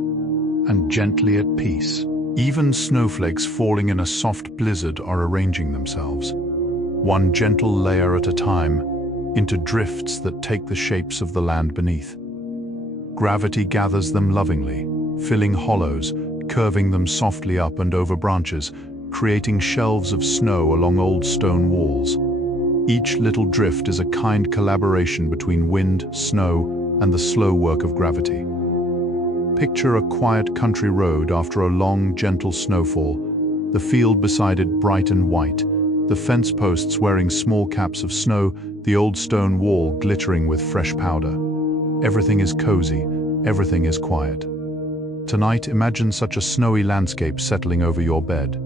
and gently at peace. Even snowflakes falling in a soft blizzard are arranging themselves, one gentle layer at a time, into drifts that take the shapes of the land beneath. Gravity gathers them lovingly, filling hollows, curving them softly up and over branches, creating shelves of snow along old stone walls. Each little drift is a kind collaboration between wind, snow, and the slow work of gravity. Picture a quiet country road after a long, gentle snowfall, the field beside it bright and white, the fence posts wearing small caps of snow, the old stone wall glittering with fresh powder. Everything is cozy, everything is quiet. Tonight, imagine such a snowy landscape settling over your bed.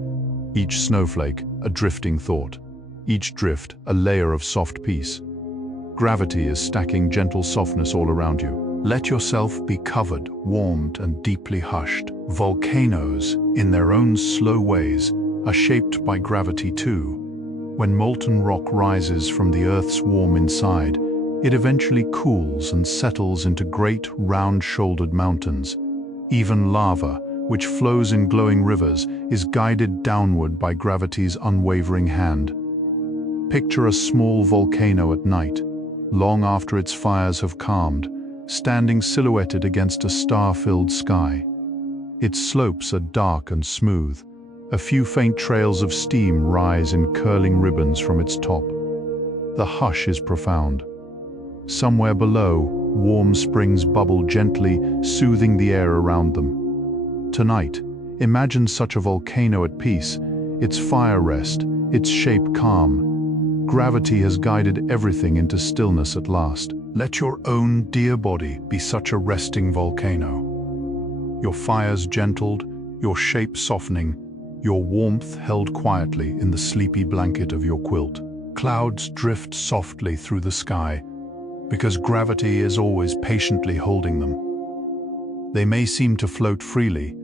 Each snowflake, a drifting thought. Each drift, a layer of soft peace. Gravity is stacking gentle softness all around you. Let yourself be covered, warmed, and deeply hushed. Volcanoes, in their own slow ways, are shaped by gravity too. When molten rock rises from the Earth's warm inside, it eventually cools and settles into great, round-shouldered mountains. Even lava, which flows in glowing rivers, is guided downward by gravity's unwavering hand. Picture a small volcano at night, long after its fires have calmed, standing silhouetted against a star-filled sky. Its slopes are dark and smooth. A few faint trails of steam rise in curling ribbons from its top. The hush is profound. Somewhere below, warm springs bubble gently, soothing the air around them. Tonight, imagine such a volcano at peace, its fire rest, its shape calm. Gravity has guided everything into stillness at last. Let your own dear body be such a resting volcano. Your fires gentled, your shape softening, your warmth held quietly in the sleepy blanket of your quilt. Clouds drift softly through the sky, because gravity is always patiently holding them. They may seem to float freely,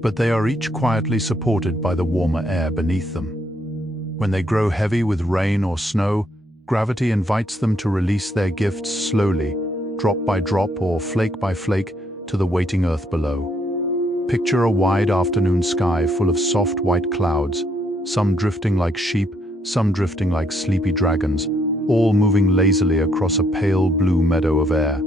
but they are each quietly supported by the warmer air beneath them. When they grow heavy with rain or snow, gravity invites them to release their gifts slowly, drop by drop or flake by flake, to the waiting earth below. Picture a wide afternoon sky full of soft white clouds, some drifting like sheep, some drifting like sleepy dragons, all moving lazily across a pale blue meadow of air.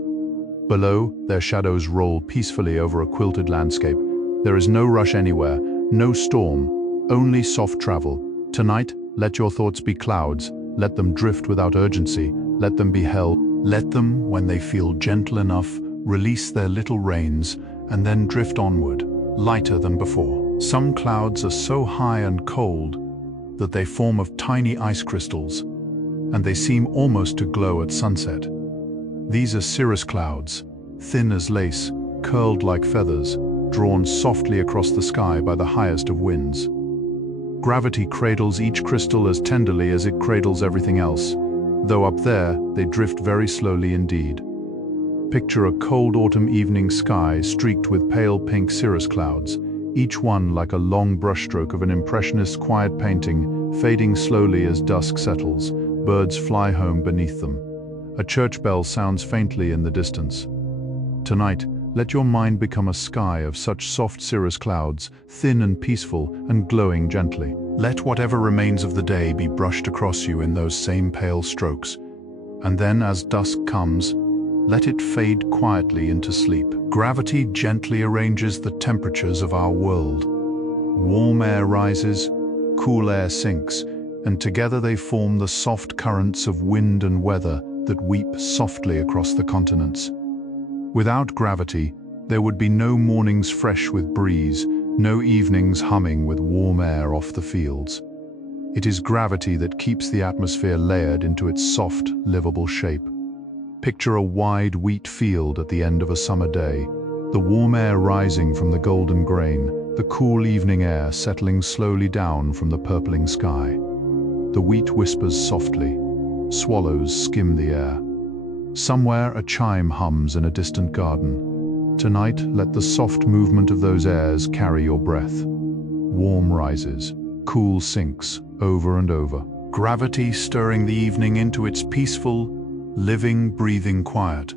Below, their shadows roll peacefully over a quilted landscape. There is no rush anywhere, no storm, only soft travel. Tonight, let your thoughts be clouds. Let them drift without urgency. Let them be held. Let them, when they feel gentle enough, release their little reins and then drift onward, lighter than before. Some clouds are so high and cold that they form of tiny ice crystals, and they seem almost to glow at sunset. These are cirrus clouds, thin as lace, curled like feathers, drawn softly across the sky by the highest of winds. Gravity cradles each crystal as tenderly as it cradles everything else, though up there they drift very slowly indeed. Picture a cold autumn evening sky streaked with pale pink cirrus clouds, each one like a long brushstroke of an impressionist quiet painting, fading slowly as dusk settles. Birds fly home beneath them. A church bell sounds faintly in the distance. Tonight, let your mind become a sky of such soft cirrus clouds, thin and peaceful and glowing gently. Let whatever remains of the day be brushed across you in those same pale strokes. And then as dusk comes, let it fade quietly into sleep. Gravity gently arranges the temperatures of our world. Warm air rises, cool air sinks, and together they form the soft currents of wind and weather that weep softly across the continents. Without gravity, there would be no mornings fresh with breeze, no evenings humming with warm air off the fields. It is gravity that keeps the atmosphere layered into its soft, livable shape. Picture a wide wheat field at the end of a summer day, the warm air rising from the golden grain, the cool evening air settling slowly down from the purpling sky. The wheat whispers softly, swallows skim the air. Somewhere a chime hums in a distant garden. Tonight, let the soft movement of those airs carry your breath. Warm rises, cool sinks, over and over. Gravity stirring the evening into its peaceful, living, breathing quiet.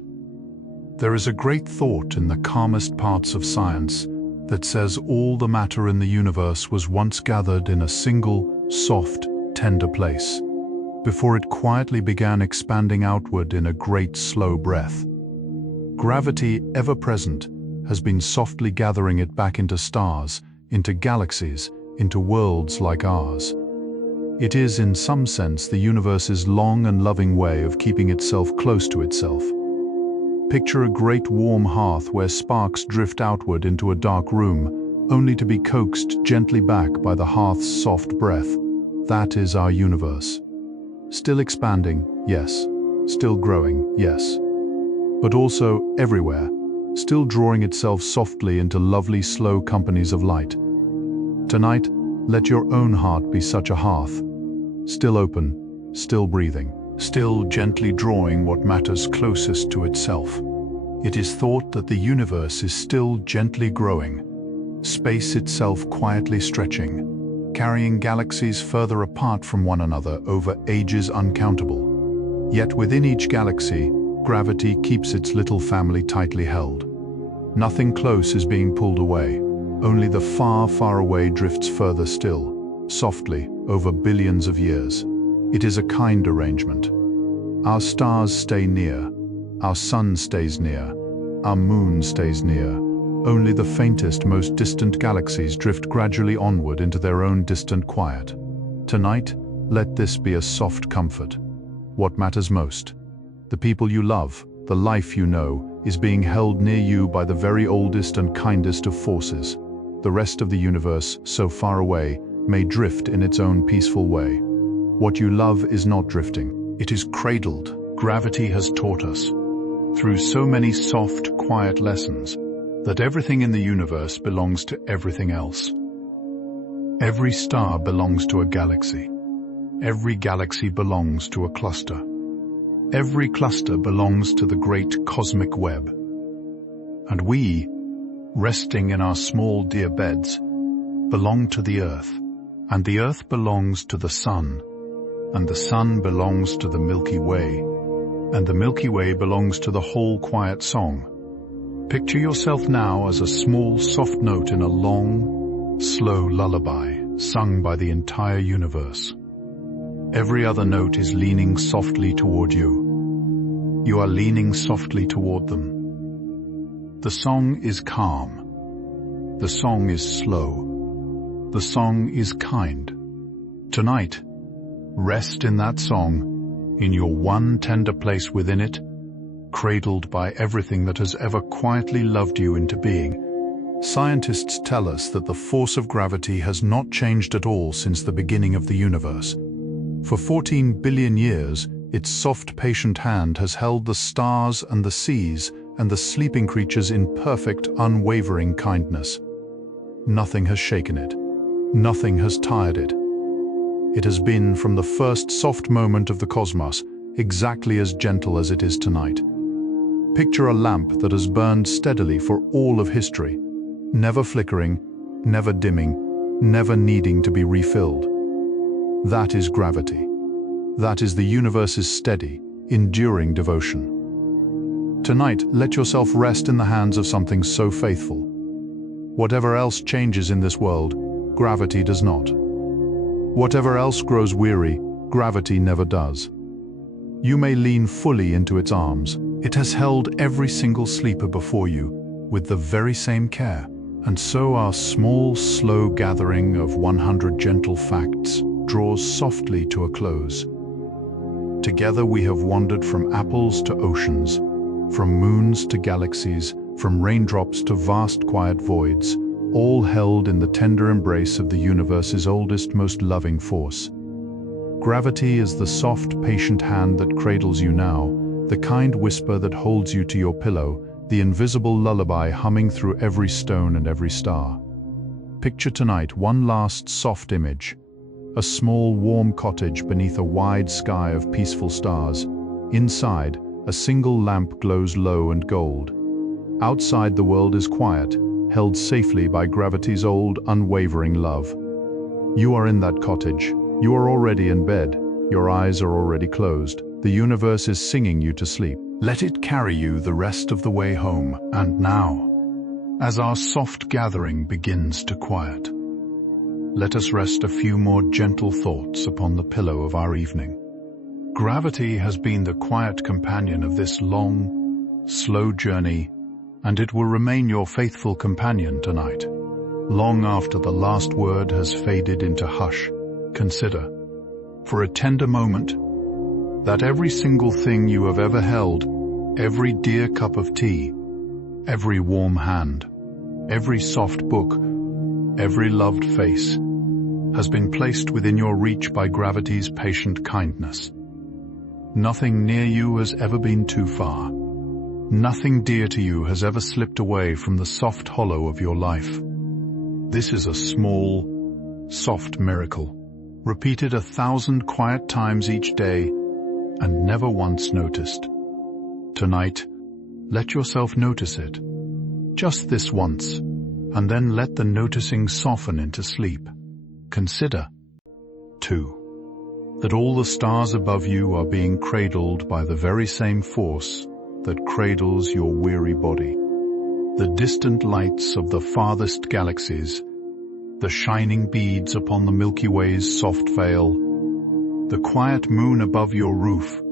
There is a great thought in the calmest parts of science that says all the matter in the universe was once gathered in a single, soft, tender place, before it quietly began expanding outward in a great slow breath. Gravity, ever present, has been softly gathering it back into stars, into galaxies, into worlds like ours. It is, in some sense, the universe's long and loving way of keeping itself close to itself. Picture a great warm hearth where sparks drift outward into a dark room, only to be coaxed gently back by the hearth's soft breath. That is our universe. Still expanding, yes. Still growing, yes. But also everywhere, still drawing itself softly into lovely slow companies of light. Tonight, let your own heart be such a hearth. Still open, still breathing, still gently drawing what matters closest to itself. It is thought that the universe is still gently growing, space itself quietly stretching, carrying galaxies further apart from one another over ages uncountable. Yet within each galaxy, gravity keeps its little family tightly held. Nothing close is being pulled away, only the far, far away drifts further still, softly, over billions of years. It is a kind arrangement. Our stars stay near, our sun stays near, our moon stays near. Only the faintest, most distant galaxies drift gradually onward into their own distant quiet. Tonight, let this be a soft comfort. What matters most? The people you love, the life you know, is being held near you by the very oldest and kindest of forces. The rest of the universe, so far away, may drift in its own peaceful way. What you love is not drifting. It is cradled. Gravity has taught us, through so many soft, quiet lessons, that everything in the universe belongs to everything else. Every star belongs to a galaxy. Every galaxy belongs to a cluster. Every cluster belongs to the great cosmic web. And we, resting in our small dear beds, belong to the earth. And the earth belongs to the sun. And the sun belongs to the Milky Way. And the Milky Way belongs to the whole quiet song. Picture yourself now as a small soft note in a long, slow lullaby sung by the entire universe. Every other note is leaning softly toward you. You are leaning softly toward them. The song is calm. The song is slow. The song is kind. Tonight, rest in that song, in your one tender place within it, cradled by everything that has ever quietly loved you into being. Scientists tell us that the force of gravity has not changed at all since the beginning of the universe. For 14 billion years, its soft, patient hand has held the stars and the seas and the sleeping creatures in perfect, unwavering kindness. Nothing has shaken it. Nothing has tired it. It has been, from the first soft moment of the cosmos, exactly as gentle as it is tonight. Picture a lamp that has burned steadily for all of history, never flickering, never dimming, never needing to be refilled. That is gravity. That is the universe's steady, enduring devotion. Tonight, let yourself rest in the hands of something so faithful. Whatever else changes in this world, gravity does not. Whatever else grows weary, gravity never does. You may lean fully into its arms. It has held every single sleeper before you with the very same care. And so our small, slow gathering of 100 gentle facts draws softly to a close. Together we have wandered from apples to oceans, from moons to galaxies, from raindrops to vast quiet voids, all held in the tender embrace of the universe's oldest, most loving force. Gravity is the soft, patient hand that cradles you now, the kind whisper that holds you to your pillow, the invisible lullaby humming through every stone and every star. Picture tonight one last soft image. A small, warm cottage beneath a wide sky of peaceful stars. Inside, a single lamp glows low and gold. Outside, the world is quiet, held safely by gravity's old, unwavering love. You are in that cottage. You are already in bed. Your eyes are already closed. The universe is singing you to sleep. Let it carry you the rest of the way home. And now, as our soft gathering begins to quiet, let us rest a few more gentle thoughts upon the pillow of our evening. Gravity has been the quiet companion of this long, slow journey, and it will remain your faithful companion tonight. Long after the last word has faded into hush, consider, for a tender moment, that every single thing you have ever held, every dear cup of tea, every warm hand, every soft book, every loved face, has been placed within your reach by gravity's patient kindness. Nothing near you has ever been too far. Nothing dear to you has ever slipped away from the soft hollow of your life. This is a small, soft miracle, repeated 1,000 quiet times each day, and never once noticed. Tonight, let yourself notice it. Just this once, and then let the noticing soften into sleep. Consider, too, that all the stars above you are being cradled by the very same force that cradles your weary body. The distant lights of the farthest galaxies, the shining beads upon the Milky Way's soft veil, the quiet moon above your roof,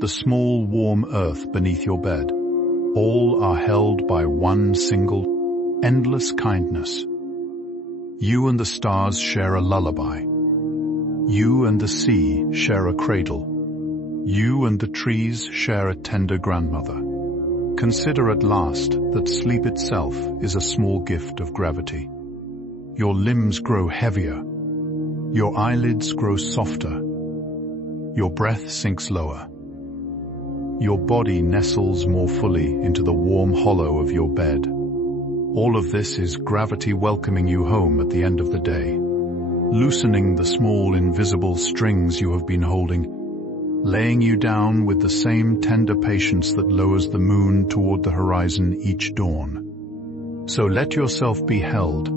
the small warm earth beneath your bed, all are held by one single, endless kindness. You and the stars share a lullaby. You and the sea share a cradle. You and the trees share a tender grandmother. Consider at last that sleep itself is a small gift of gravity. Your limbs grow heavier. Your eyelids grow softer. Your breath sinks lower. Your body nestles more fully into the warm hollow of your bed. All of this is gravity welcoming you home at the end of the day, loosening the small invisible strings you have been holding, laying you down with the same tender patience that lowers the moon toward the horizon each dawn. So let yourself be held.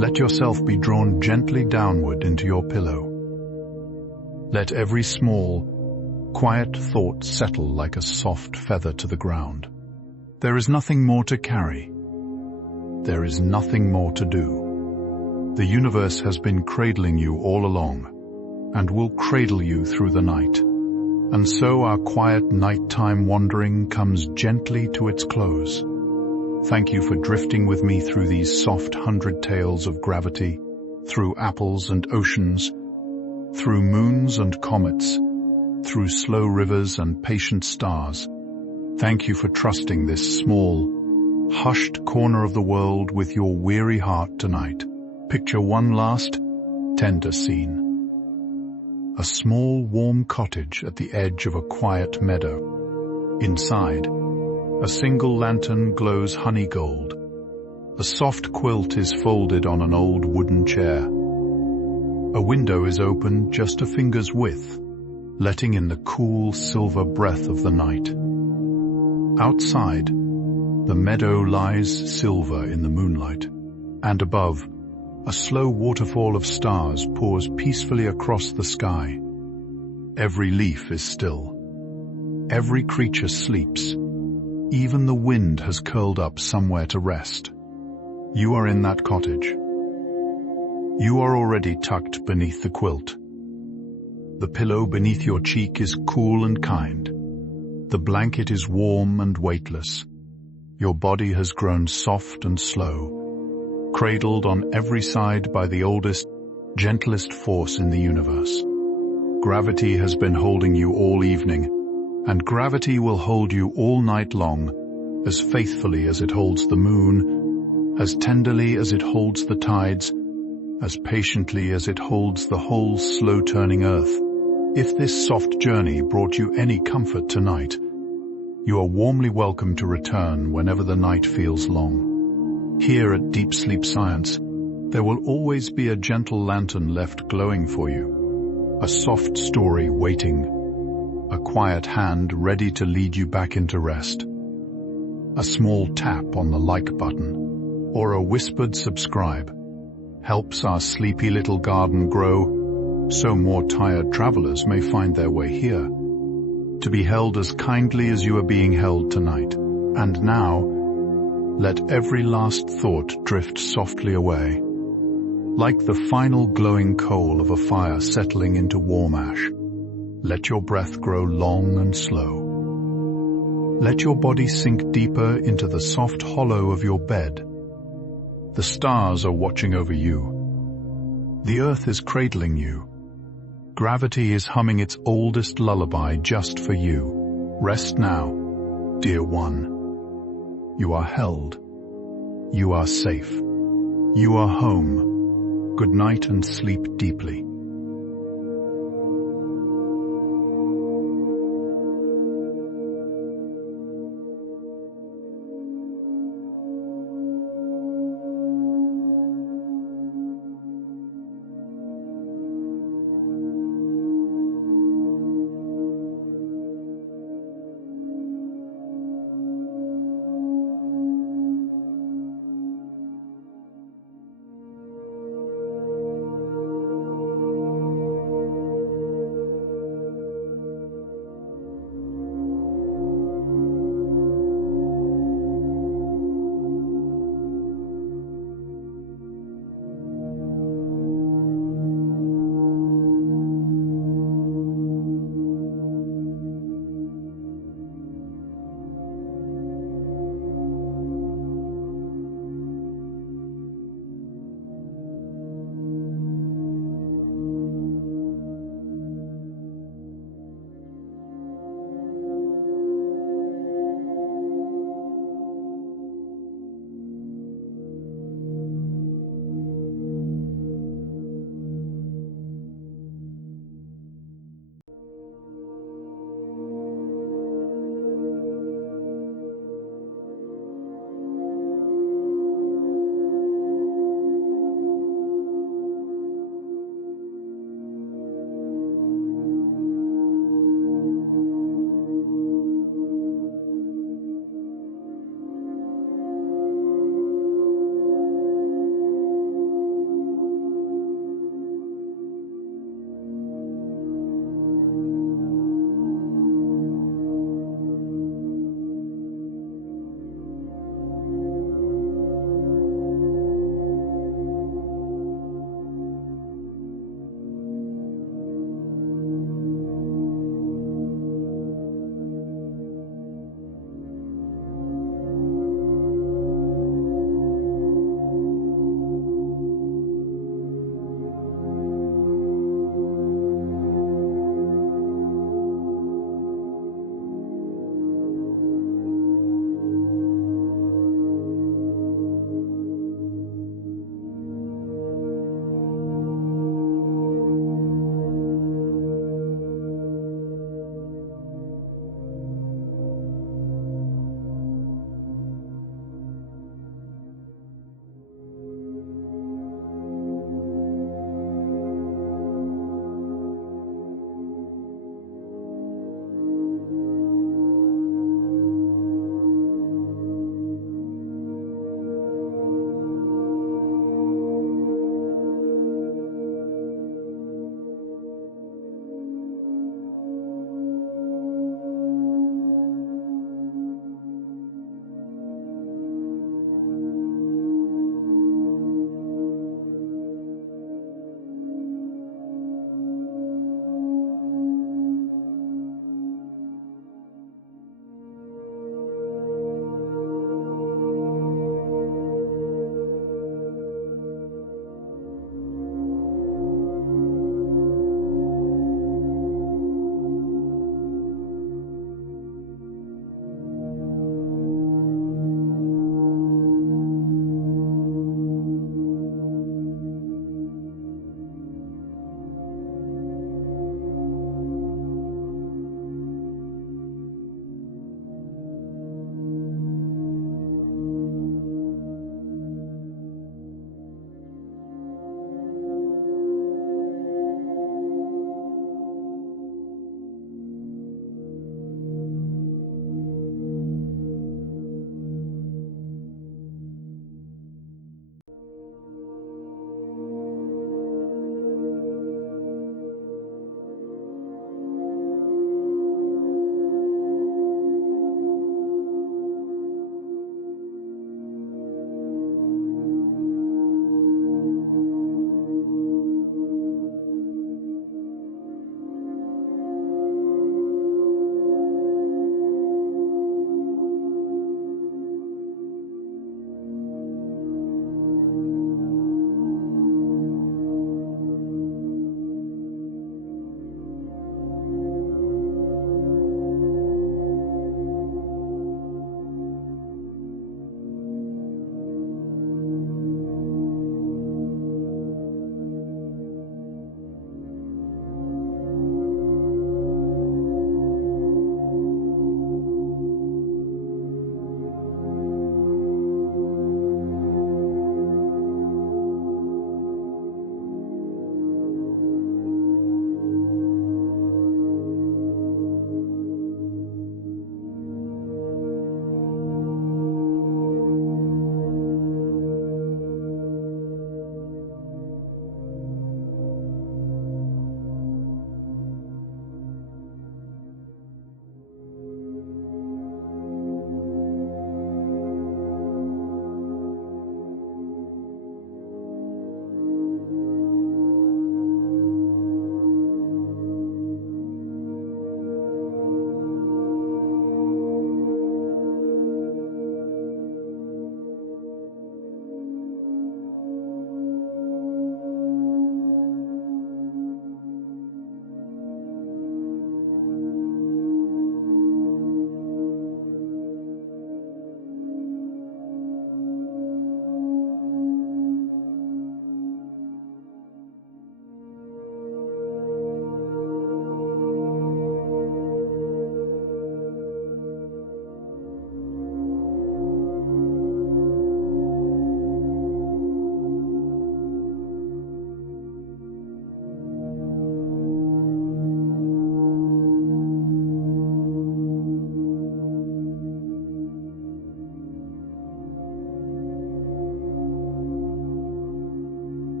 Let yourself be drawn gently downward into your pillow. Let every small, quiet thought settle like a soft feather to the ground. There is nothing more to carry. There is nothing more to do. The universe has been cradling you all along, and will cradle you through the night. And so our quiet nighttime wandering comes gently to its close. Thank you for drifting with me through these soft 100 tales of gravity, through apples and oceans, through moons and comets, through slow rivers and patient stars. Thank you for trusting this small, hushed corner of the world with your weary heart tonight. Picture one last, tender scene. A small, warm cottage at the edge of a quiet meadow. Inside, a single lantern glows honey gold. A soft quilt is folded on an old wooden chair. A window is open just a finger's width, letting in the cool silver breath of the night. Outside, the meadow lies silver in the moonlight, and above, a slow waterfall of stars pours peacefully across the sky. Every leaf is still. Every creature sleeps. Even the wind has curled up somewhere to rest. You are in that cottage. You are already tucked beneath the quilt. The pillow beneath your cheek is cool and kind. The blanket is warm and weightless. Your body has grown soft and slow, cradled on every side by the oldest, gentlest force in the universe. Gravity has been holding you all evening, and gravity will hold you all night long, as faithfully as it holds the moon, as tenderly as it holds the tides, as patiently as it holds the whole slow-turning earth. If this soft journey brought you any comfort tonight, you are warmly welcome to return whenever the night feels long. Here at Deep Sleep Science, there will always be a gentle lantern left glowing for you, a soft story waiting, a quiet hand ready to lead you back into rest. A small tap on the like button, or a whispered subscribe, helps our sleepy little garden grow, so more tired travelers may find their way here, to be held as kindly as you are being held tonight. And now, let every last thought drift softly away, like the final glowing coal of a fire settling into warm ash. Let your breath grow long and slow. Let your body sink deeper into the soft hollow of your bed. The stars are watching over you. The earth is cradling you. Gravity is humming its oldest lullaby just for you. Rest now, dear one. You are held. You are safe. You are home. Good night and sleep deeply.